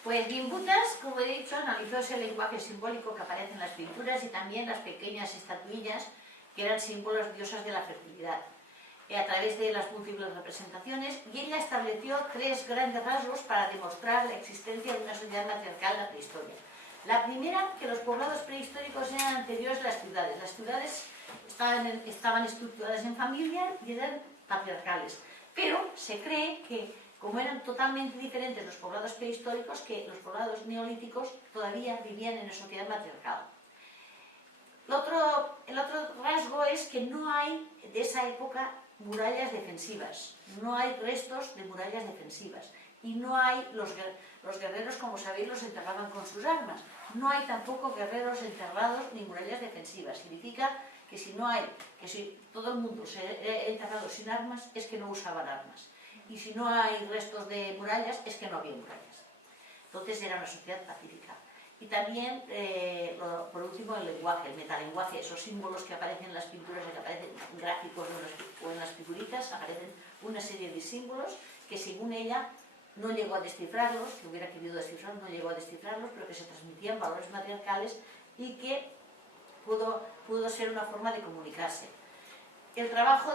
Pues Gimbutas, como he dicho, analizó ese lenguaje simbólico que aparece en las pinturas y también las pequeñas estatuillas que eran símbolos diosas de la fertilidad, a través de las múltiples representaciones, y ella estableció 3 grandes rasgos para demostrar la existencia de una sociedad matriarcal en la prehistoria. La primera, que los poblados prehistóricos eran anteriores a las ciudades. Las ciudades estaban estructuradas en familia y eran patriarcales, pero se cree que, como eran totalmente diferentes los poblados prehistóricos, que los poblados neolíticos todavía vivían en una sociedad matriarcal. El otro rasgo es que no hay de esa época murallas defensivas, no hay restos de murallas defensivas y no hay los guerreros, como sabéis, los enterraban con sus armas. No hay tampoco guerreros enterrados ni murallas defensivas. Significa que si todo el mundo se ha enterrado sin armas, es que no usaban armas. Y si no hay restos de murallas, es que no había murallas. Entonces era una sociedad pacífica. Y también, por último, el lenguaje, el metalenguaje, esos símbolos que aparecen en las pinturas, que aparecen gráficos o en las figuritas, aparecen una serie de símbolos que, según ella, no llegó a descifrarlos, que hubiera querido descifrar, no llegó a descifrarlos, pero que se transmitían valores matriarcales y que pudo ser una forma de comunicarse. El trabajo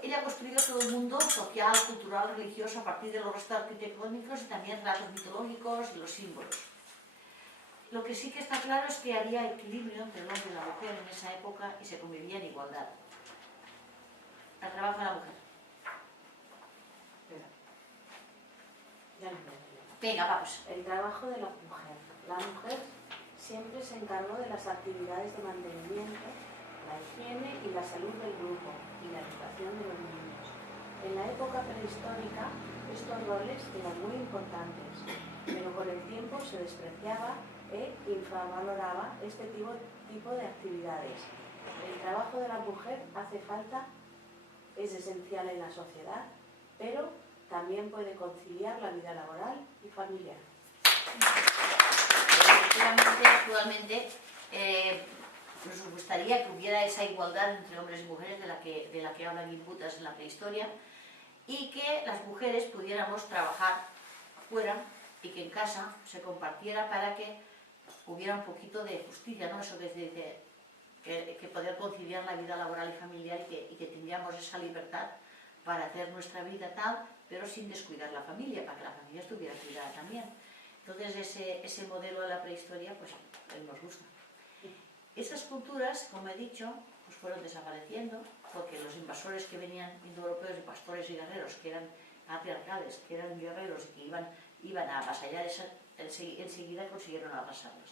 ella construyó todo el mundo social, cultural, religioso, a partir de los restos arquitectónicos y también relatos mitológicos y los símbolos. Lo que sí que está claro es que había equilibrio entre el hombre y la mujer en esa época y se convivía en igualdad. El trabajo de la mujer. Venga, vamos. El trabajo de la mujer. La mujer siempre se encargó de las actividades de mantenimiento, la higiene y la salud del grupo y la educación de los niños. En la época prehistórica estos roles eran muy importantes, pero con el tiempo se despreciaba e infravaloraba este tipo de actividades. El trabajo de la mujer hace falta, es esencial en la sociedad, pero también puede conciliar la vida laboral y familiar. Actualmente nos gustaría que hubiera esa igualdad entre hombres y mujeres de la que hablan Gimbutas en la prehistoria, y que las mujeres pudiéramos trabajar fuera y que en casa se compartiera para que hubiera un poquito de justicia, ¿no? Eso que se dice, que poder conciliar la vida laboral y familiar y que tendríamos esa libertad para hacer nuestra vida tal, pero sin descuidar la familia, para que la familia estuviera cuidada también. Entonces ese modelo de la prehistoria pues nos gusta. Esas culturas, como he dicho, pues fueron desapareciendo porque los invasores que venían indoeuropeos, pastores y guerreros, que eran patriarcales, que eran guerreros y que iban a avasallar, enseguida consiguieron arrasarlos.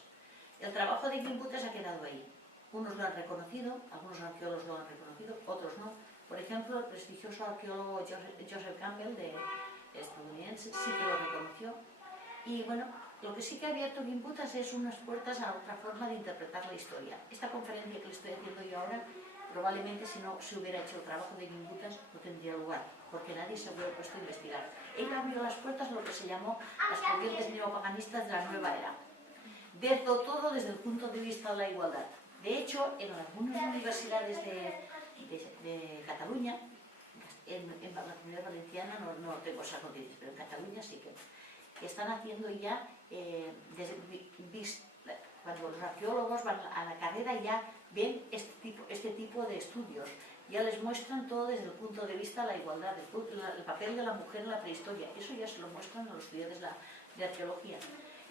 El trabajo de Gimbutas ha quedado ahí. Unos lo han reconocido, algunos arqueólogos lo han reconocido, otros no. Por ejemplo, el prestigioso arqueólogo Joseph Campbell, estadounidense, sí que lo reconoció. Y bueno, lo que sí que ha abierto Gimbutas es unas puertas a otra forma de interpretar la historia. Esta conferencia que le estoy haciendo yo ahora, probablemente si no se hubiera hecho el trabajo de Gimbutas no tendría lugar, porque nadie se hubiera puesto a investigar. Él abrió las puertas a lo que se llamó las corrientes neopaganistas de la nueva era. Verlo todo desde el punto de vista de la igualdad. De hecho, en algunas universidades de Cataluña, en la Comunidad Valenciana no tengo esa noticia, pero en Cataluña sí que están haciendo ya, cuando los arqueólogos van a la carrera ya ven este tipo de estudios, ya les muestran todo desde el punto de vista de la igualdad, el papel de la mujer en la prehistoria, eso ya se lo muestran a los estudiantes de arqueología.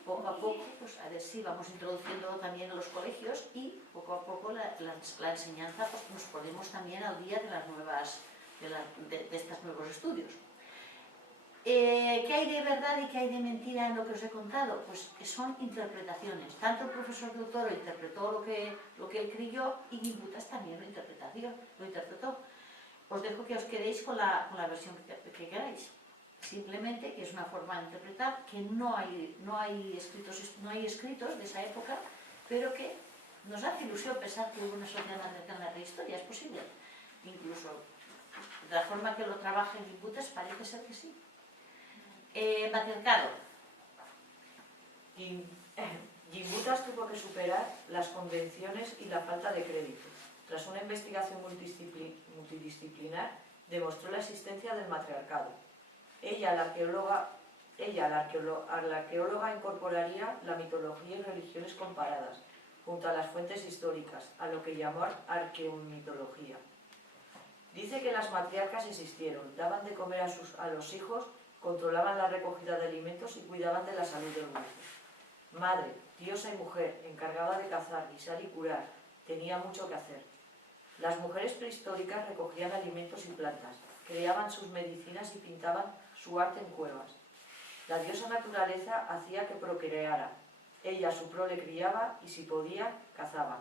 Poco a poco, pues a ver si vamos introduciéndolo también en los colegios y poco a poco la enseñanza pues, nos ponemos también al día de estos nuevos estudios. ¿Qué hay de verdad y qué hay de mentira en lo que os he contado? Pues que son interpretaciones. Tanto el profesor Del Toro interpretó lo que él creyó y Gimbutas también lo interpretó. Os dejo que os quedéis con la versión que queráis. Simplemente que es una forma de interpretar, que no hay escritos de esa época, pero que nos hace ilusión pensar que hubo una sociedad matriarcal en la prehistoria, es posible. Incluso De la forma que lo trabaja en Gimbutas parece ser que sí. Matriarcado. Gimbutas tuvo que superar las convenciones y la falta de crédito. Tras una investigación multidisciplinar, demostró la existencia del matriarcado. Ella, la arqueóloga, incorporaría la mitología y religiones comparadas, junto a las fuentes históricas, a lo que llamó arqueomitología. Dice que las matriarcas existieron, daban de comer a los hijos, controlaban la recogida de alimentos y cuidaban de la salud del huerto. Madre, diosa y mujer, encargada de cazar, guisar y curar, tenía mucho que hacer. Las mujeres prehistóricas recogían alimentos y plantas, creaban sus medicinas y pintaban su arte en cuevas. La diosa naturaleza hacía que procreara. Ella a su prole criaba y, si podía, cazaba.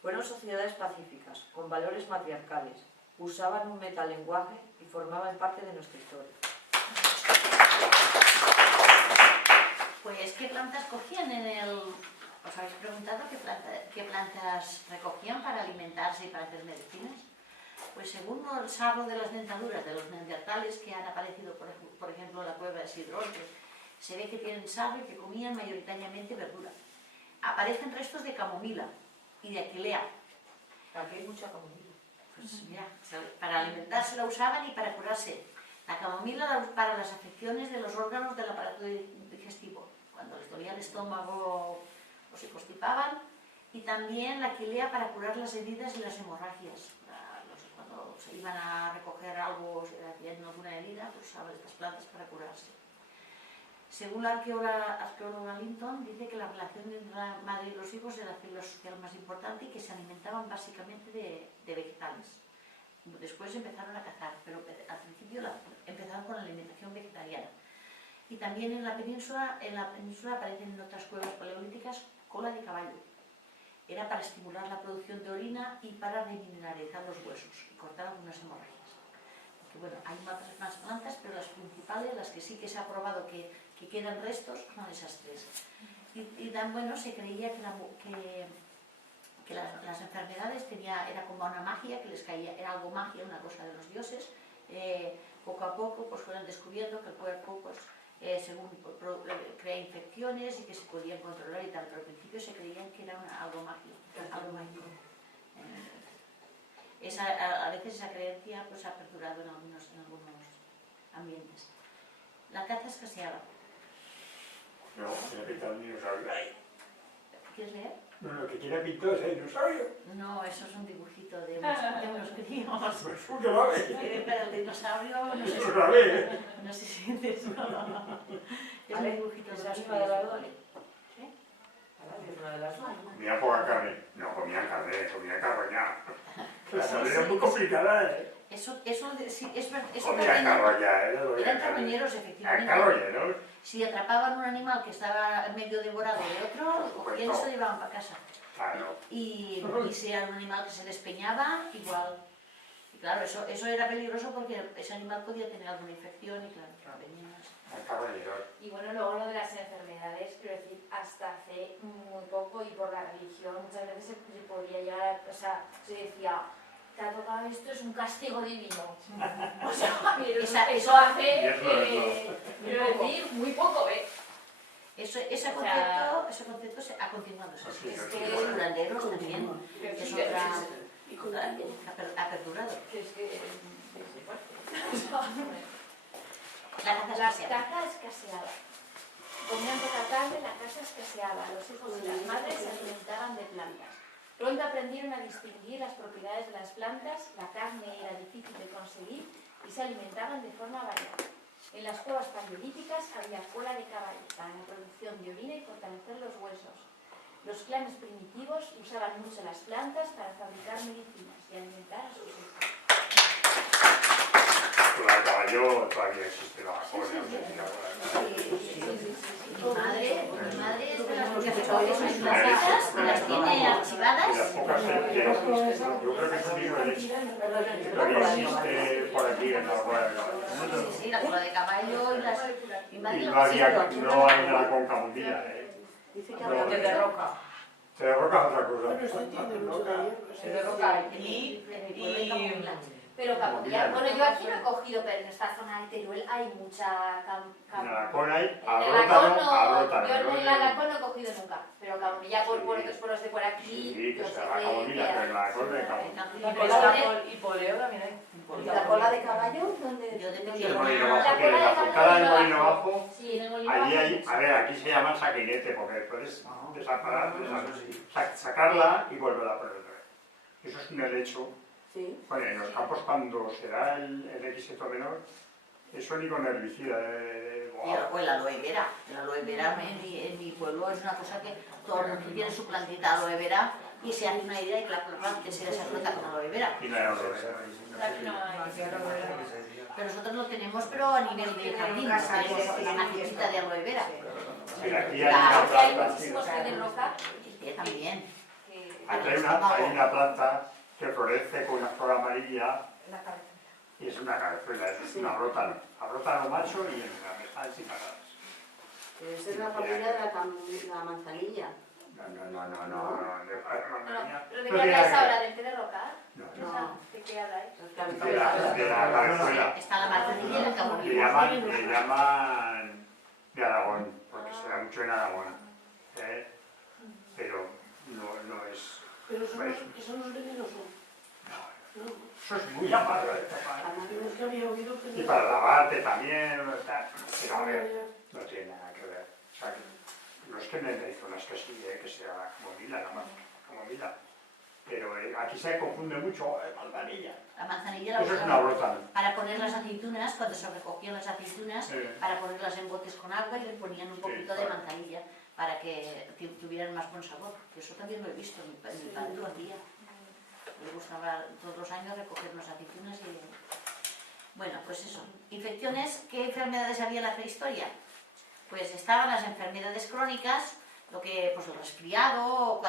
Fueron sociedades pacíficas, con valores matriarcales. Usaban un metalenguaje y formaban parte de nuestra historia. Pues, ¿qué plantas cogían en el...? ¿Os habéis preguntado qué plantas recogían para alimentarse y para hacer medicinas? Pues según el sarro de las dentaduras de los neandertales que han aparecido, por ejemplo, en la cueva de Sidronte, se ve que tienen sarro y que comían mayoritariamente verdura. Aparecen restos de camomila y de aquilea. Aquí hay mucha camomila. Pues mira, para alimentarse la usaban y para curarse. La camomila para las afecciones de los órganos del aparato digestivo, cuando les dolía el estómago o se constipaban, y también la aquilea para curar las heridas y las hemorragias. Cuando se iban a recoger algo, si hacían alguna herida, pues usaban estas plantas para curarse. Según la arqueóloga Linton, dice que la relación entre la madre y los hijos era la célula social más importante y que se alimentaban básicamente de vegetales. Después empezaron a cazar, pero al principio empezaron con la alimentación vegetariana. Y también en la península aparecen en otras cuevas paleolíticas cola de caballo. Era para estimular la producción de orina y para remineralizar los huesos y cortar algunas hemorragias. Porque, bueno, hay más plantas, pero las principales, las que sí que se ha probado que quedan restos, son esas tres. Y tan bueno, se creía que las enfermedades era como una magia, que les caía, era algo magia, una cosa de los dioses. Poco a poco pues fueron descubriendo que el cuerpo pues, según crea infecciones y que se podían controlar y tal, pero al principio se creían que era algo mágico. A veces esa creencia pues, ha perdurado en algunos ambientes. La caza escaseaba. No, tiene pintado un dinosaurio. ¿Quieres leer? No, que tiene pintado ese dinosaurio. No, eso es un dibujito de unos críos. Pues que vale. Pero el dinosaurio no sé Eso vale. no sé si es eso. Es un dibujito de ¿Esa los es una de las críos. dos? Es una de las dos. Comía poca carne. No, comía carne, comía carroña. La carne era muy complicada, ¿eh? Eso sí, es verdad. Comía carroña, Eran carroñeros, efectivamente. Carroñeros. Si atrapaban un animal que estaba medio devorado de otro, cogían y se lo llevaban para casa. Claro. Y si era un animal que se despeñaba, igual. Y claro, eso era peligroso porque ese animal podía tener alguna infección y claro, venían Carroñeros. Y bueno, luego lo de las enfermedades, quiero decir, hasta hace muy poco y por la religión muchas veces se podía llegar o sea, se decía, te ha tocado esto, es un castigo divino. O sea, eso hace, quiero decir, muy poco, ¿eh? Ese concepto ha continuado. Es que los curanderos también, que es otra que ha perdurado. La caza escaseaba. Comían poca carne, la caza escaseaba. Los hijos y las madres se alimentaban de plantas. Pronto aprendieron a distinguir las propiedades de las plantas, la carne era difícil de conseguir y se alimentaban de forma variada. En las cuevas paleolíticas había cola de caballo para la producción de orina y fortalecer los huesos. Los clanes primitivos usaban mucho las plantas para fabricar medicinas y alimentar a sus hijos. Con el caballo todavía existe la cola. Mi madre es de las que recoge sus plantitas, las tiene archivadas. De las pocas que yo creo que es un libro que existe por aquí en la cola de caballo. Sí, la cola de caballo y las... Mi madre No hay nada con camomila, ¿eh? Dice que No, de roca. Se derroca otra cosa. Se de roca y Pero camomilla, bueno, yo aquí no he cogido, pero en esta zona de Teruel hay mucha En Alacón hay En abrótano, yo abrótano. en el Alacón no he cogido nunca, pero camomilla por Sí. otros pueblos de por aquí. Sí, que yo se sé llama camomilla, pero en Alacón no hay camomilla. La cola y poleo también hay. ¿Y la cola de caballo? ¿Dónde? Yo de El pequeña- molino La bajo, que cola en la de puntada del molino molino bajo. bajo, Sí, en el molino allí bajo hay, mucho. a ver, aquí se llaman saquinete, porque puedes sacarla y volverla a poner otra vez. Eso es un helecho. Sí. Bueno, en los campos cuando se da el éxito menor, eso ni con herbicida. O el aloe vera. El aloe vera en mi pueblo es una cosa que todo el mundo tiene su plantita de aloe vera y se hace una idea y que se desafrota con aloe vera. Y no era aloe vera. Aquí no hay. Pero nosotros lo tenemos, pero a nivel de jardín, no tenemos la macetita de aloe vera. Mira, aquí hay Claro, una Porque hay planta. muchísimos que tienen loca. El té también. Aquí hay una planta que florece con una flor amarilla y es una cabezuela, es un abrótano macho y en una mesa antipagadas. Esa es la familia de la manzanilla. No, ¿Pero de qué habláis ahora? ¿Del té de roca? No. ¿De qué habláis? De la cabezuela. Está la manzanilla y la Le camomilla. llaman de Aragón, porque se da mucho en Aragón. Pero no es. Pero eso no es venenoso. Eso es muy amargo de tomar. Es que había oído que Y para lavarte también, tal. Pero a ver, no tiene nada que ver. O sea, que no es que hay zonas que sí, que sea camomila, nada más, camomila. Pero aquí se confunde mucho manzanilla. La manzanilla la Eso es una usaban brota. para poner las aceitunas, cuando se recogían las aceitunas, para ponerlas en botes con agua y le ponían un poquito de manzanilla para que tuvieran más buen sabor. Eso también lo he visto, mi padre lo hacía. Le gustaba todos los años recoger unas aceitunas y... Bueno, pues eso. Infecciones, ¿qué enfermedades había en la prehistoria? Pues estaban las enfermedades crónicas, lo que, pues el resfriado,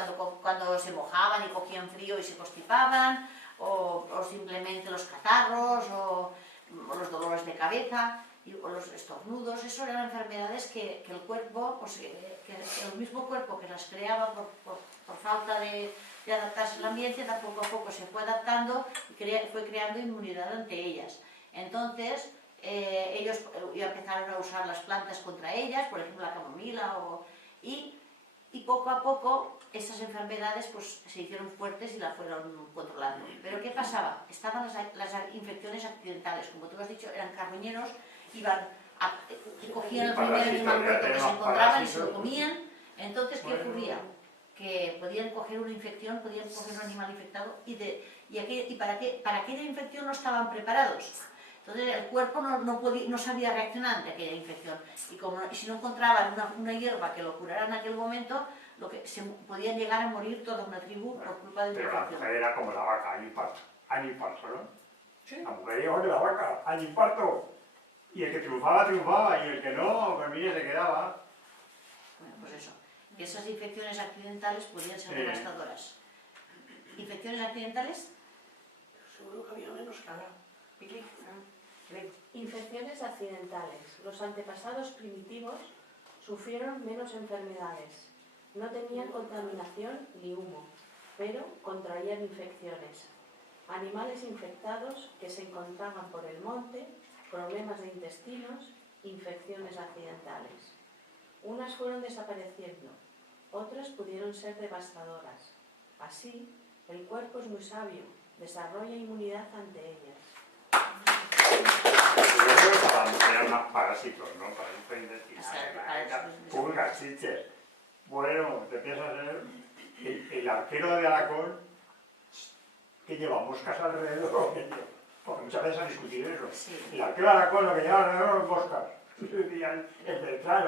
cuando se mojaban y cogían frío y se constipaban, o simplemente los catarros, o los dolores de cabeza, o los estornudos. Eso eran enfermedades que el cuerpo, pues, que el mismo cuerpo que las creaba por falta de adaptarse al ambiente, poco a poco se fue adaptando y fue creando inmunidad ante ellas. Entonces, ellos ya empezaron a usar las plantas contra ellas, por ejemplo la camomila, y poco a poco estas enfermedades pues, se hicieron fuertes y la fueron controlando. Pero ¿qué pasaba? Estaban las infecciones accidentales, como tú has dicho, eran carroñeros, cogían el primer animal muerto que se encontraban y se lo comían. Entonces, ¿qué ocurría? Que podían coger una infección, podían coger un animal infectado y para aquella infección no estaban preparados. Entonces el cuerpo no sabía reaccionar ante aquella infección y si no encontraban una hierba que lo curara en aquel momento, podían llegar a morir toda una tribu por culpa de una Pero la infección. mujer era como la vaca, año infarto, ¿no? Sí. La mujer igual que la vaca, año infarto. Y el que triunfaba, triunfaba, y el que no, pues mira, se quedaba. Bueno, pues eso. Que esas infecciones accidentales podían ser devastadoras. ¿Infecciones accidentales? seguro que había menos cara. Infecciones accidentales. Los antepasados primitivos sufrieron menos enfermedades. No tenían contaminación ni humo, pero contraían infecciones. Animales infectados que se encontraban por el monte, problemas de intestinos, infecciones accidentales. Unas fueron desapareciendo, otras pudieron ser devastadoras. Así, el cuerpo es muy sabio, desarrolla inmunidad ante ellas. Yo creo que para tener más parásitos, ¿no? Parásitos intestinales, pulgas, chiches. Bueno, te piensas el arquero de Alacón que lleva moscas alrededor, porque muchas veces han discutido eso. Sí. El arquero de Alacón lo que lleva alrededor son moscas. Decían, el Beltrán,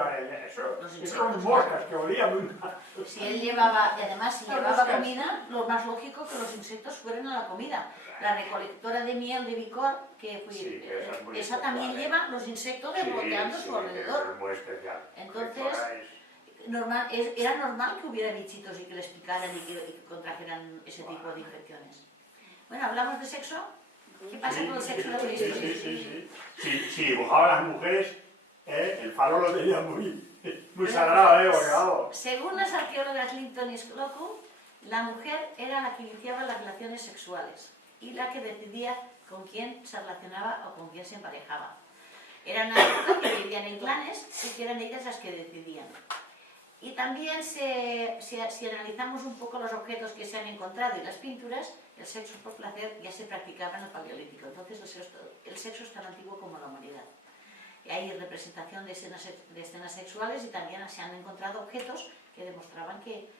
eso son moscas que olían muy mal. Si él llevaba, y además si llevaba comida, lo más lógico que los insectos fueran a la comida. La recolectora de miel de Vicor, que fui, Sí, esa también lleva los insectos revoloteando a su alrededor. Es muy especial. Entonces, era normal que hubiera bichitos y que les picaran y que contrajeran ese tipo de infecciones. Bueno, ¿hablamos de sexo? ¿Qué pasa con el sexo de la prehistoria? Si dibujaban a las mujeres, el falo lo tenía muy sagrado, porque vamos. Según las arqueólogas Linton y Slocum, la mujer era la que iniciaba las relaciones sexuales y la que decidía con quién se relacionaba o con quién se emparejaba. Era una época que vivían en clanes y que eran ellas las que decidían. Y también si analizamos un poco los objetos que se han encontrado y las pinturas, el sexo por placer ya se practicaba en el Paleolítico. Entonces el sexo es tan antiguo como la humanidad. Y hay representación de escenas sexuales y también se han encontrado objetos que demostraban que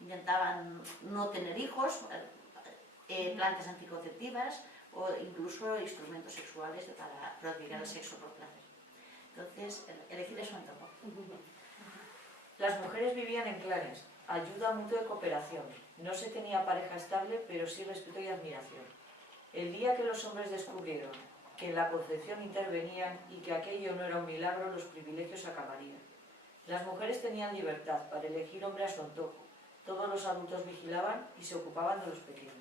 intentaban no tener hijos, plantas anticonceptivas o incluso instrumentos sexuales para practicar el sexo por placer. Entonces, elegir eso me tocó. Las mujeres vivían en clanes, ayuda mutua y cooperación. No se tenía pareja estable, pero sí respeto y admiración. El día que los hombres descubrieron que en la concepción intervenían y que aquello no era un milagro, los privilegios acabarían. Las mujeres tenían libertad para elegir hombre a su antojo. Todos los adultos vigilaban y se ocupaban de los pequeños.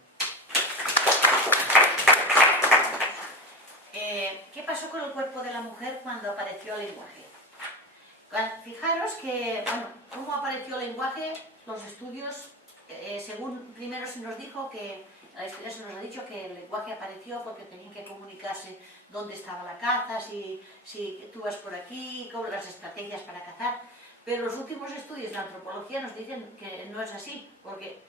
¿Qué pasó con el cuerpo de la mujer cuando apareció el lenguaje? Fijaros que, bueno, cómo apareció el lenguaje, los estudios, según primero se nos dijo que, la historia se nos ha dicho que el lenguaje apareció porque tenían que comunicarse dónde estaba la caza, si tú vas por aquí, con las estrategias para cazar. Pero los últimos estudios de antropología nos dicen que no es así, porque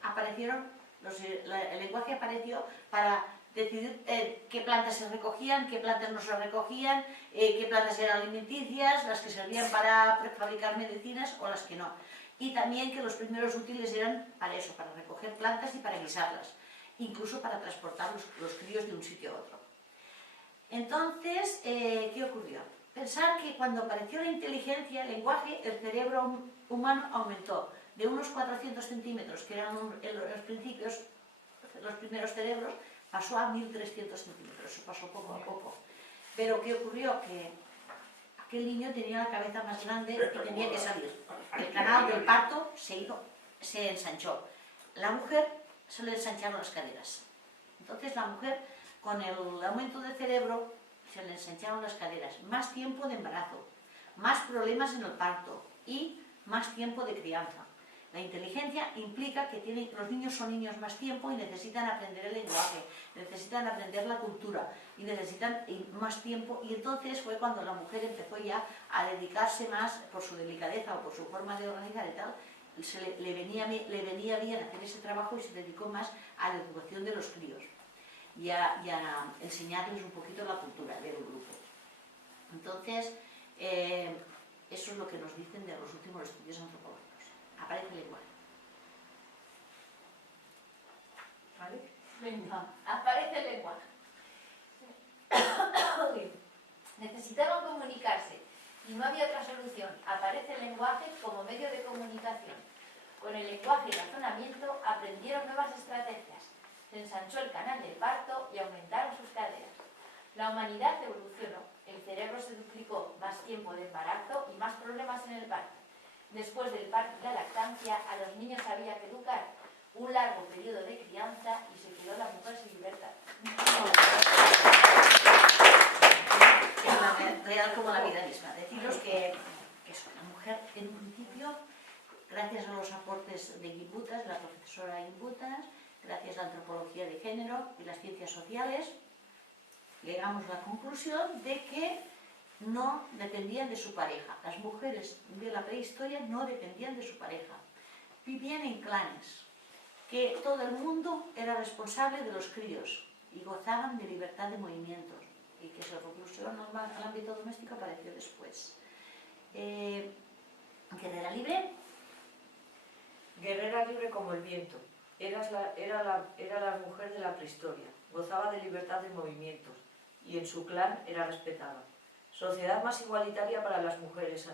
el lenguaje apareció para decidir qué plantas se recogían, qué plantas no se recogían, qué plantas eran alimenticias, las que servían para fabricar medicinas o las que no. Y también que los primeros útiles eran para eso, para recoger plantas y para guisarlas, incluso para transportar los críos de un sitio a otro. Entonces, ¿qué ocurrió? Pensar que cuando apareció la inteligencia, el lenguaje, el cerebro humano aumentó de unos 400 centímetros, que eran en los principios, los primeros cerebros, pasó a 1300 centímetros, eso pasó poco a poco. Pero ¿qué ocurrió? Que aquel niño tenía la cabeza más grande y tenía que salir. El canal del parto se ensanchó. La mujer se le ensancharon las caderas. Entonces la mujer, con el aumento de cerebro, se le ensancharon las caderas. Más tiempo de embarazo, más problemas en el parto y más tiempo de crianza. La inteligencia implica que los niños son niños más tiempo y necesitan aprender el lenguaje, necesitan aprender la cultura y necesitan más tiempo. Y entonces fue cuando la mujer empezó ya a dedicarse más, por su delicadeza o por su forma de organizar y tal, le venía bien hacer ese trabajo y se dedicó más a la educación de los críos y a enseñarles un poquito la cultura del grupo. Entonces, eso es lo que nos dicen de los últimos estudios antropológicos. Aparece el lenguaje. ¿Vale? Venga, aparece el lenguaje. Necesitaban comunicarse y no había otra solución. Aparece el lenguaje como medio de comunicación. Con el lenguaje y razonamiento aprendieron nuevas estrategias. Se ensanchó el canal del parto y aumentaron sus caderas. La humanidad evolucionó. El cerebro se duplicó, más tiempo de embarazo y más problemas en el parto. Después del parto y la lactancia, a los niños había que educar. Un largo periodo de crianza y se quedó la mujer sin libertad. Es real como la vida misma. Deciros que la mujer, en un principio, gracias a los aportes de Gimbutas, la profesora Gimbutas, gracias a la antropología de género y las ciencias sociales, llegamos a la conclusión de que no dependían de su pareja. Las mujeres de la prehistoria no dependían de su pareja. Vivían en clanes, que todo el mundo era responsable de los críos y gozaban de libertad de movimientos, y que su reclusión al ámbito doméstico apareció después. ¿Guerrera libre? Guerrera libre como el viento. Era la mujer de la prehistoria. Gozaba de libertad de movimientos y en su clan era respetada. Sociedad más igualitaria para las mujeres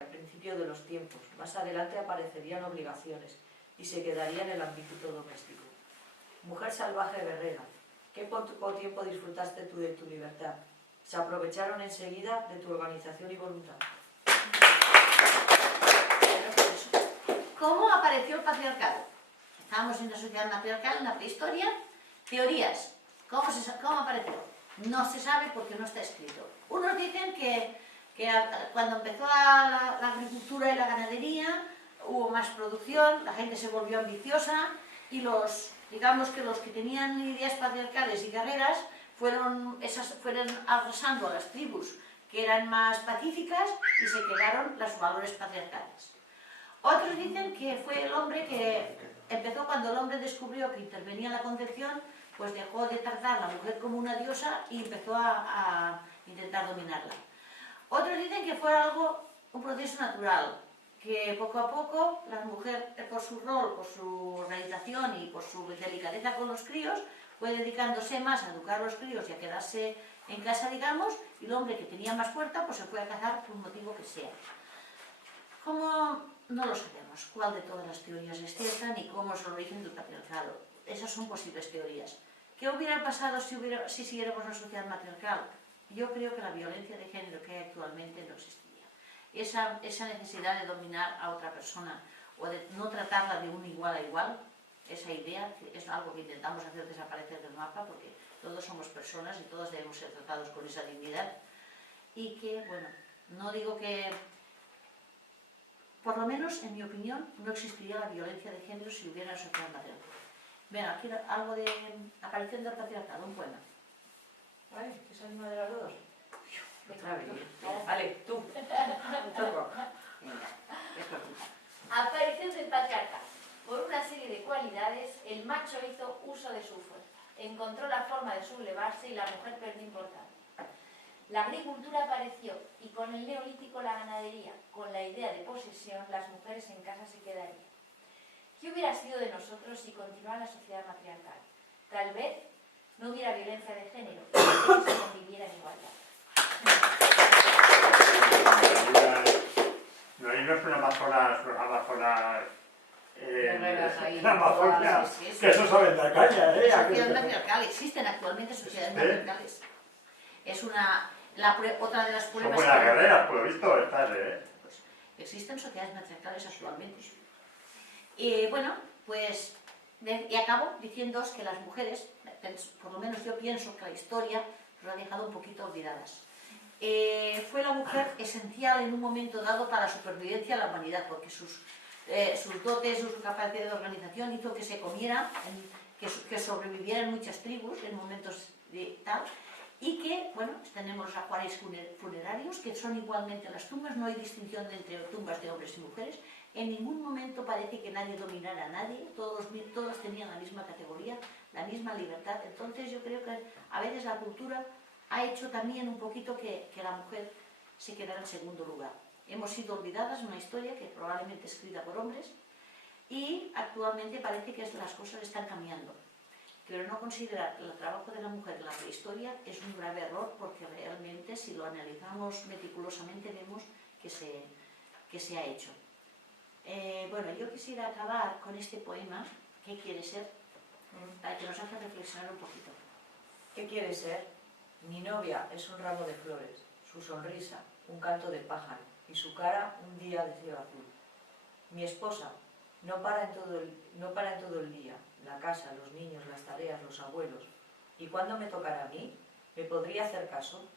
al principio de los tiempos. Más adelante aparecerían obligaciones y se quedaría en el ámbito doméstico. Mujer salvaje guerrera. ¿Qué poco tiempo disfrutaste tú de tu libertad? Se aprovecharon enseguida de tu organización y voluntad. ¿Cómo apareció el patriarcado? Estábamos en una sociedad matriarcal, en la prehistoria. Teorías. ¿Cómo apareció? No se sabe porque no está escrito. Unos dicen que cuando empezó la agricultura y la ganadería hubo más producción, la gente se volvió ambiciosa y digamos que los que tenían ideas patriarcales y guerreras fueron arrasando a las tribus que eran más pacíficas y se quedaron los valores patriarcales. Otros dicen que fue el hombre que empezó cuando el hombre descubrió que intervenía en la concepción, pues dejó de tratar a la mujer como una diosa y empezó a intentar dominarla. Otros dicen que fue un proceso natural, que poco a poco la mujer, por su rol, por su organización y por su delicadeza con los críos, fue dedicándose más a educar a los críos y a quedarse en casa, digamos, y el hombre que tenía más fuerza pues se fue a cazar por un motivo que sea. ¿Cómo? No lo sabemos cuál de todas las teorías es cierta ni cómo es el origen del patriarcado. Esas son posibles teorías. ¿Qué hubiera pasado si siguiéramos una sociedad matriarcal? Yo creo que la violencia de género que hay actualmente no existiría. Esa necesidad de dominar a otra persona o de no tratarla de un igual a igual, esa idea es algo que intentamos hacer desaparecer del mapa porque todos somos personas y todos debemos ser tratados con esa dignidad. Y que, bueno, no digo que, por lo menos en mi opinión, no existiría la violencia de género si hubiera una sociedad matriarcal. Venga, aquí algo de aparición del patriarcado, un poema. Vale, ¿es alguna de las dos? Otra vez. Vale, tú. Venga, esto. Aparición del patriarcado. Por una serie de cualidades, el macho hizo uso de su fuerza. Encontró la forma de sublevarse y la mujer perdió importancia. La agricultura apareció y con el neolítico la ganadería. Con la idea de posesión, las mujeres en casa se quedarían. ¿Qué hubiera sido de nosotros si continuara la sociedad matriarcal? Tal vez no hubiera violencia de género y se conviviera en igualdad. No, ahí no es una Amazonas Sí, que eso saben de caña, sociedades matriarcales, existen actualmente sociedades matriarcales. Es otra de las Son pruebas. buenas guerreras, por lo visto, estas, Pues, existen sociedades matriarcales actualmente. Y bueno, pues, y acabo diciéndoos que las mujeres, por lo menos yo pienso que la historia nos ha dejado un poquito olvidadas. Fue la mujer esencial en un momento dado para la supervivencia de la humanidad, porque sus dotes, su capacidad de organización hizo que se comiera, que sobrevivieran muchas tribus en momentos de tal, y que, bueno, tenemos los ajuares funerarios, que son igualmente las tumbas, no hay distinción entre tumbas de hombres y mujeres, en ningún momento parece que nadie dominara a nadie, todos tenían la misma categoría, la misma libertad. Entonces yo creo que a veces la cultura ha hecho también un poquito que la mujer se quedara en segundo lugar. Hemos sido olvidadas en una historia que probablemente escrita por hombres y actualmente parece que las cosas están cambiando. Pero no considerar el trabajo de la mujer en la prehistoria es un grave error porque realmente si lo analizamos meticulosamente vemos que se ha hecho. Bueno, yo quisiera acabar con este poema, ¿qué quiere ser? Para que nos haga reflexionar un poquito. ¿Qué quiere ser? Mi novia es un ramo de flores, su sonrisa, un canto de pájaro, y su cara, un día de cielo azul. Mi esposa no para en todo el día, la casa, los niños, las tareas, los abuelos. ¿Y cuándo me tocará a mí? ¿Me podría hacer caso?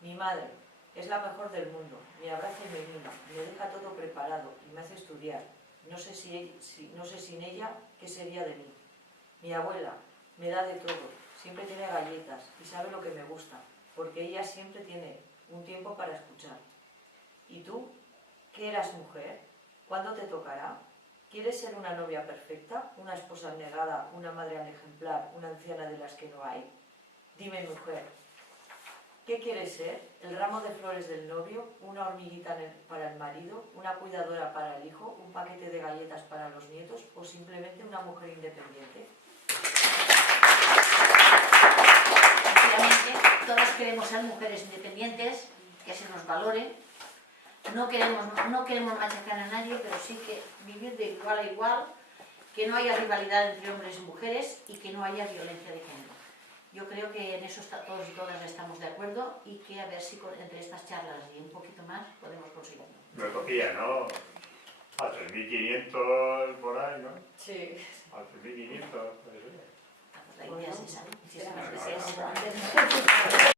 Mi madre es la mejor del mundo, me abraza y me mima, me deja todo preparado y me hace estudiar. No sé sin ella qué sería de mí. Mi abuela me da de todo, siempre tiene galletas y sabe lo que me gusta, porque ella siempre tiene un tiempo para escuchar. ¿Y tú? ¿Qué eras mujer? ¿Cuándo te tocará? ¿Quieres ser una novia perfecta? ¿Una esposa abnegada? ¿Una madre al ejemplar? ¿Una anciana de las que no hay? Dime, mujer, ¿qué quieres ser? ¿El ramo de flores del novio? ¿Una hormiguita para el marido? ¿Una cuidadora para el hijo? ¿Un paquete de galletas para los nietos? ¿O simplemente una mujer independiente? Obviamente, todos queremos ser mujeres independientes, que se nos valore. No queremos machacar a nadie, pero sí que vivir de igual a igual, que no haya rivalidad entre hombres y mujeres y que no haya violencia de género. Yo creo que en eso todos y todas estamos de acuerdo y que a ver si entre estas charlas y un poquito más podemos conseguirlo. Me cogía, ¿no? A 3.500 por ahí, ¿no? Sí. A 3.500, por eso. Pues la idea es esa. Muchísimas Bueno, gracias.